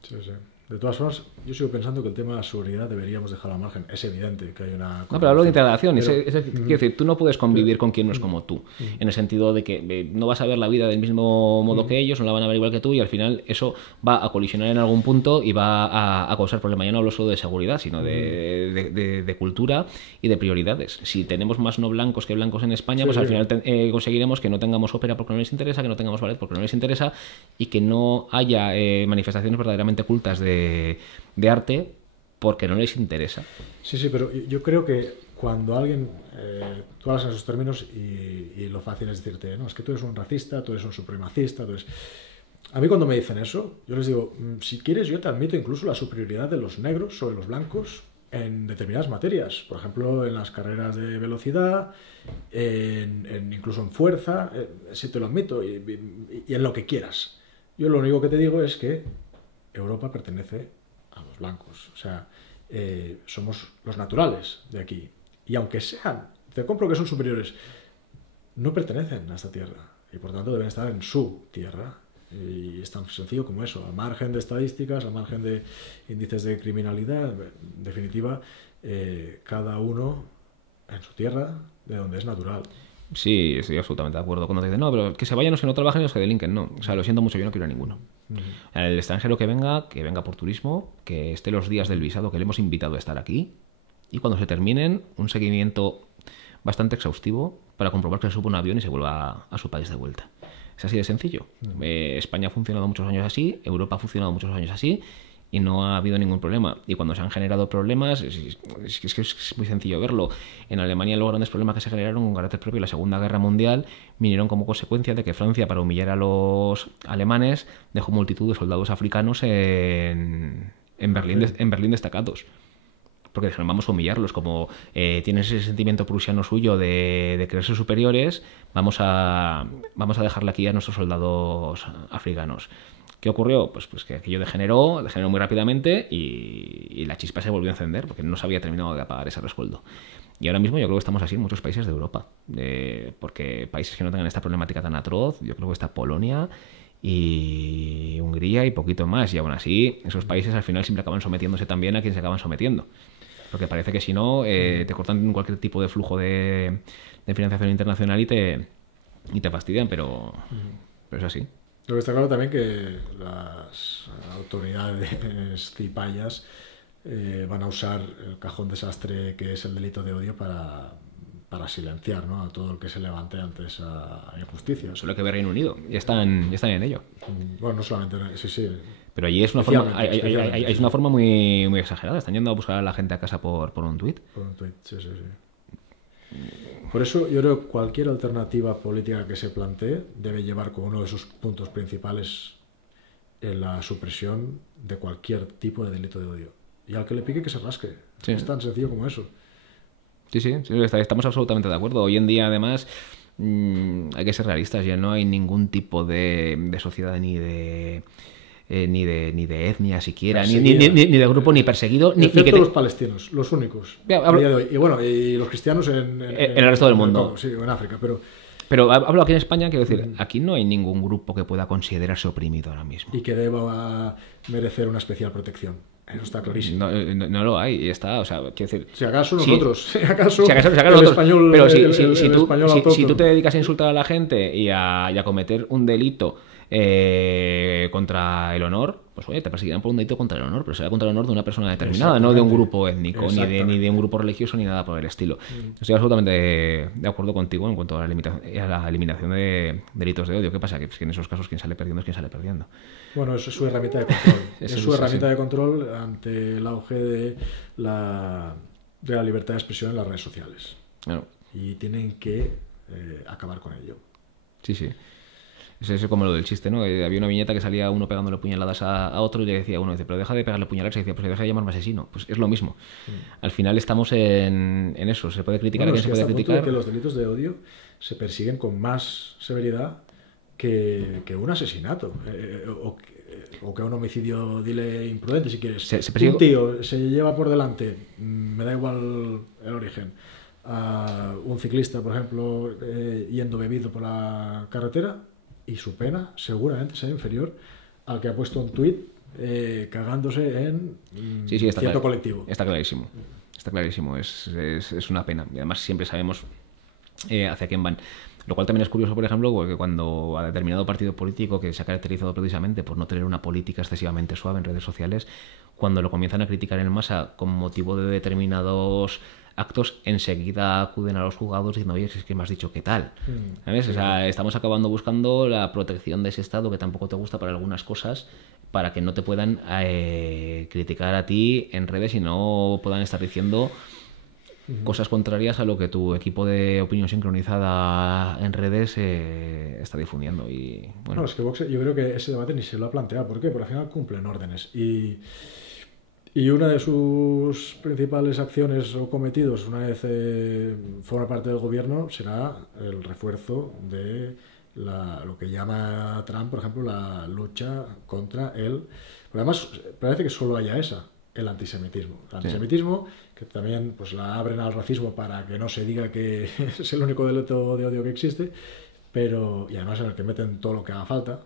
Sí, sí. De todas formas, yo sigo pensando que el tema de la seguridad deberíamos dejar al margen. Es evidente que hay una... No, pero hablo de integración. Quiero decir, tú no puedes convivir con quien no es como tú. En el sentido de que no vas a ver la vida del mismo modo que ellos, no la van a ver igual que tú, y al final eso va a colisionar en algún punto y va a causar problemas. Ya no hablo solo de seguridad, sino de cultura y de prioridades. Si tenemos más no blancos que blancos en España, pues al final conseguiremos que no tengamos ópera porque no les interesa, que no tengamos ballet porque no les interesa, y que no haya manifestaciones verdaderamente cultas de arte porque no les interesa. Sí, sí, pero yo creo que cuando alguien, tú hablas en esos términos y lo fácil es decirte, no, es que tú eres un racista, tú eres un supremacista, tú eres... A mí cuando me dicen eso, yo les digo, si quieres yo te admito incluso la superioridad de los negros sobre los blancos en determinadas materias, por ejemplo en las carreras de velocidad, incluso en fuerza, si te lo admito, y en lo que quieras. Yo lo único que te digo es que Europa pertenece a los blancos, o sea, somos los naturales de aquí, y aunque sean, te compro que son superiores, no pertenecen a esta tierra y por tanto deben estar en su tierra, y es tan sencillo como eso, al margen de estadísticas, al margen de índices de criminalidad, en definitiva, cada uno en su tierra, de donde es natural. Sí, estoy absolutamente de acuerdo. Cuando te dicen, no, pero que se vayan los que no trabajen y los que delinquen, no. O sea, lo siento mucho, yo no quiero a ninguno. El extranjero que venga por turismo, que esté los días del visado, que le hemos invitado a estar aquí, y cuando se terminen, un seguimiento bastante exhaustivo para comprobar que se sube un avión y se vuelva a su país de vuelta. Es así de sencillo. España ha funcionado muchos años así, Europa ha funcionado muchos años así, y no ha habido ningún problema. Y cuando se han generado problemas, es muy sencillo verlo. En Alemania los grandes problemas que se generaron con carácter propio en la Segunda Guerra Mundial vinieron como consecuencia de que Francia, para humillar a los alemanes, dejó multitud de soldados africanos en Berlín destacados. Porque dijeron, vamos a humillarlos, como tienen ese sentimiento prusiano suyo de creerse superiores, vamos a dejarle aquí a nuestros soldados africanos. ¿Qué ocurrió? Pues que aquello degeneró muy rápidamente y la chispa se volvió a encender porque no se había terminado de apagar ese rescoldo. Y ahora mismo yo creo que estamos así en muchos países de Europa, porque países que no tengan esta problemática tan atroz, yo creo que está Polonia y Hungría y poquito más, y aún así esos países al final siempre acaban sometiéndose también a quien se acaban sometiendo. Porque parece que si no, te cortan cualquier tipo de flujo de financiación internacional y te fastidian, pero es así. Lo que está claro también que las autoridades cipayas van a usar el cajón desastre que es el delito de odio para silenciar, ¿no?, a todo el que se levante ante esa injusticia. Solo hay que ver Reino Unido, ya están en ello. Bueno, no solamente, sí. Pero allí es una forma muy, muy exagerada. Están yendo a buscar a la gente a casa por un tuit. Por un tuit, sí. Por eso yo creo que cualquier alternativa política que se plantee debe llevar como uno de sus puntos principales en la supresión de cualquier tipo de delito de odio. Y al que le pique que se rasque. Sí. Es tan sencillo como eso. Sí, estamos absolutamente de acuerdo. Hoy en día, además, hay que ser realistas. Ya no hay ningún tipo de sociedad ni de etnia siquiera, ni de grupo, ni perseguido, ni que los palestinos, los únicos a día de hoy. Y bueno, y los cristianos en el resto del mundo. Sí, en África, pero hablo aquí en España, quiero decir, aquí no hay ningún grupo que pueda considerarse oprimido ahora mismo. Y que deba merecer una especial protección. Eso está clarísimo. No lo hay, y está, o sea, quiero decir... Si acaso nosotros, si acaso el español, pero si tú te te dedicas a insultar a la gente y a cometer un delito contra el honor, pues oye, te perseguirán por un delito contra el honor, pero será contra el honor de una persona determinada, no de un grupo étnico, ni de un grupo religioso, ni nada por el estilo. Estoy absolutamente de acuerdo contigo en cuanto a la eliminación de delitos de odio. ¿Qué pasa? Que en esos casos quien sale perdiendo es quien sale perdiendo. Bueno, eso es su herramienta de control. Es su herramienta de control ante el auge de la libertad de expresión en las redes sociales. Claro. Y tienen que acabar con ello. Sí. Es como lo del chiste, ¿no? Había una viñeta que salía uno pegándole puñaladas a otro y le decía uno, pero deja de pegarle puñaladas, y decía, pues deja de llamarme asesino. Pues es lo mismo. Al final estamos en eso. Se puede criticar a quien se puede criticar. Que los delitos de odio se persiguen con más severidad que un asesinato o que un homicidio, dile imprudente si quieres. Un tío se lleva por delante, me da igual el origen, a un ciclista, por ejemplo, yendo bebido por la carretera, y su pena seguramente será inferior al que ha puesto un tuit cagándose en cierto colectivo. Está clarísimo. Está clarísimo. Es una pena. Y además siempre sabemos hacia quién van. Lo cual también es curioso, por ejemplo, porque cuando a determinado partido político que se ha caracterizado precisamente por no tener una política excesivamente suave en redes sociales, cuando lo comienzan a criticar en masa con motivo de determinados actos, enseguida acuden a los juzgados diciendo, oye, es que me has dicho qué tal. ¿Sabes? O sea, estamos acabando buscando la protección de ese Estado que tampoco te gusta para algunas cosas, para que no te puedan criticar a ti en redes y no puedan estar diciendo cosas contrarias a lo que tu equipo de opinión sincronizada en redes está difundiendo. Y bueno, no, es que Vox, yo creo que ese debate ni se lo ha planteado. ¿Por qué? Porque al final cumplen órdenes y una de sus principales acciones o cometidos, una vez forma parte del gobierno, será el refuerzo de lo que llama Trump, por ejemplo, la lucha contra el... Pero además, parece que solo haya esa, el antisemitismo. El antisemitismo, que también pues la abren al racismo para que no se diga que es el único delito de odio que existe, y además en el que meten todo lo que haga falta,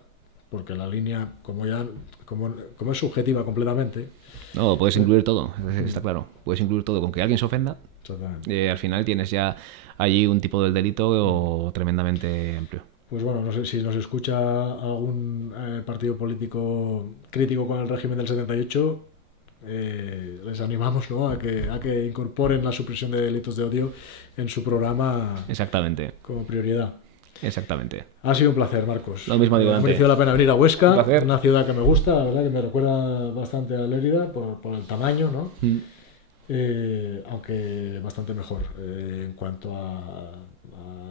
porque la línea, como es subjetiva completamente... No, puedes incluir todo, está claro. Puedes incluir todo. Con que alguien se ofenda, al final tienes ya allí un tipo del delito tremendamente amplio. Pues bueno, no sé si nos escucha algún partido político crítico con el régimen del 78, les animamos, ¿no?, a que incorporen la supresión de delitos de odio en su programa. Exactamente. Como prioridad. Exactamente. Ha sido un placer, Marcos. Lo mismo digo. Me ha merecido la pena venir a Huesca, una ciudad que me gusta, la verdad que me recuerda bastante a Lérida por el tamaño, ¿no? Aunque bastante mejor en cuanto a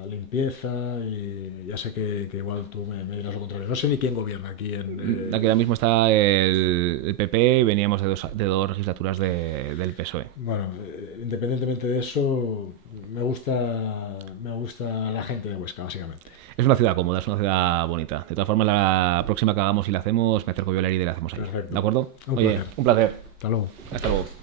limpieza, y ya sé que igual tú me dirás lo contrario. No sé ni quién gobierna aquí aquí ahora mismo está el PP y veníamos de dos legislaturas del PSOE. Bueno, independientemente de eso, me gusta la gente de Huesca, básicamente. Es una ciudad cómoda, es una ciudad bonita. De todas formas, la próxima que hagamos y la hacemos, me acerco yo a la herida y la hacemos ahí. Perfecto. ¿De acuerdo? Un placer. Un placer. Hasta luego. Hasta luego.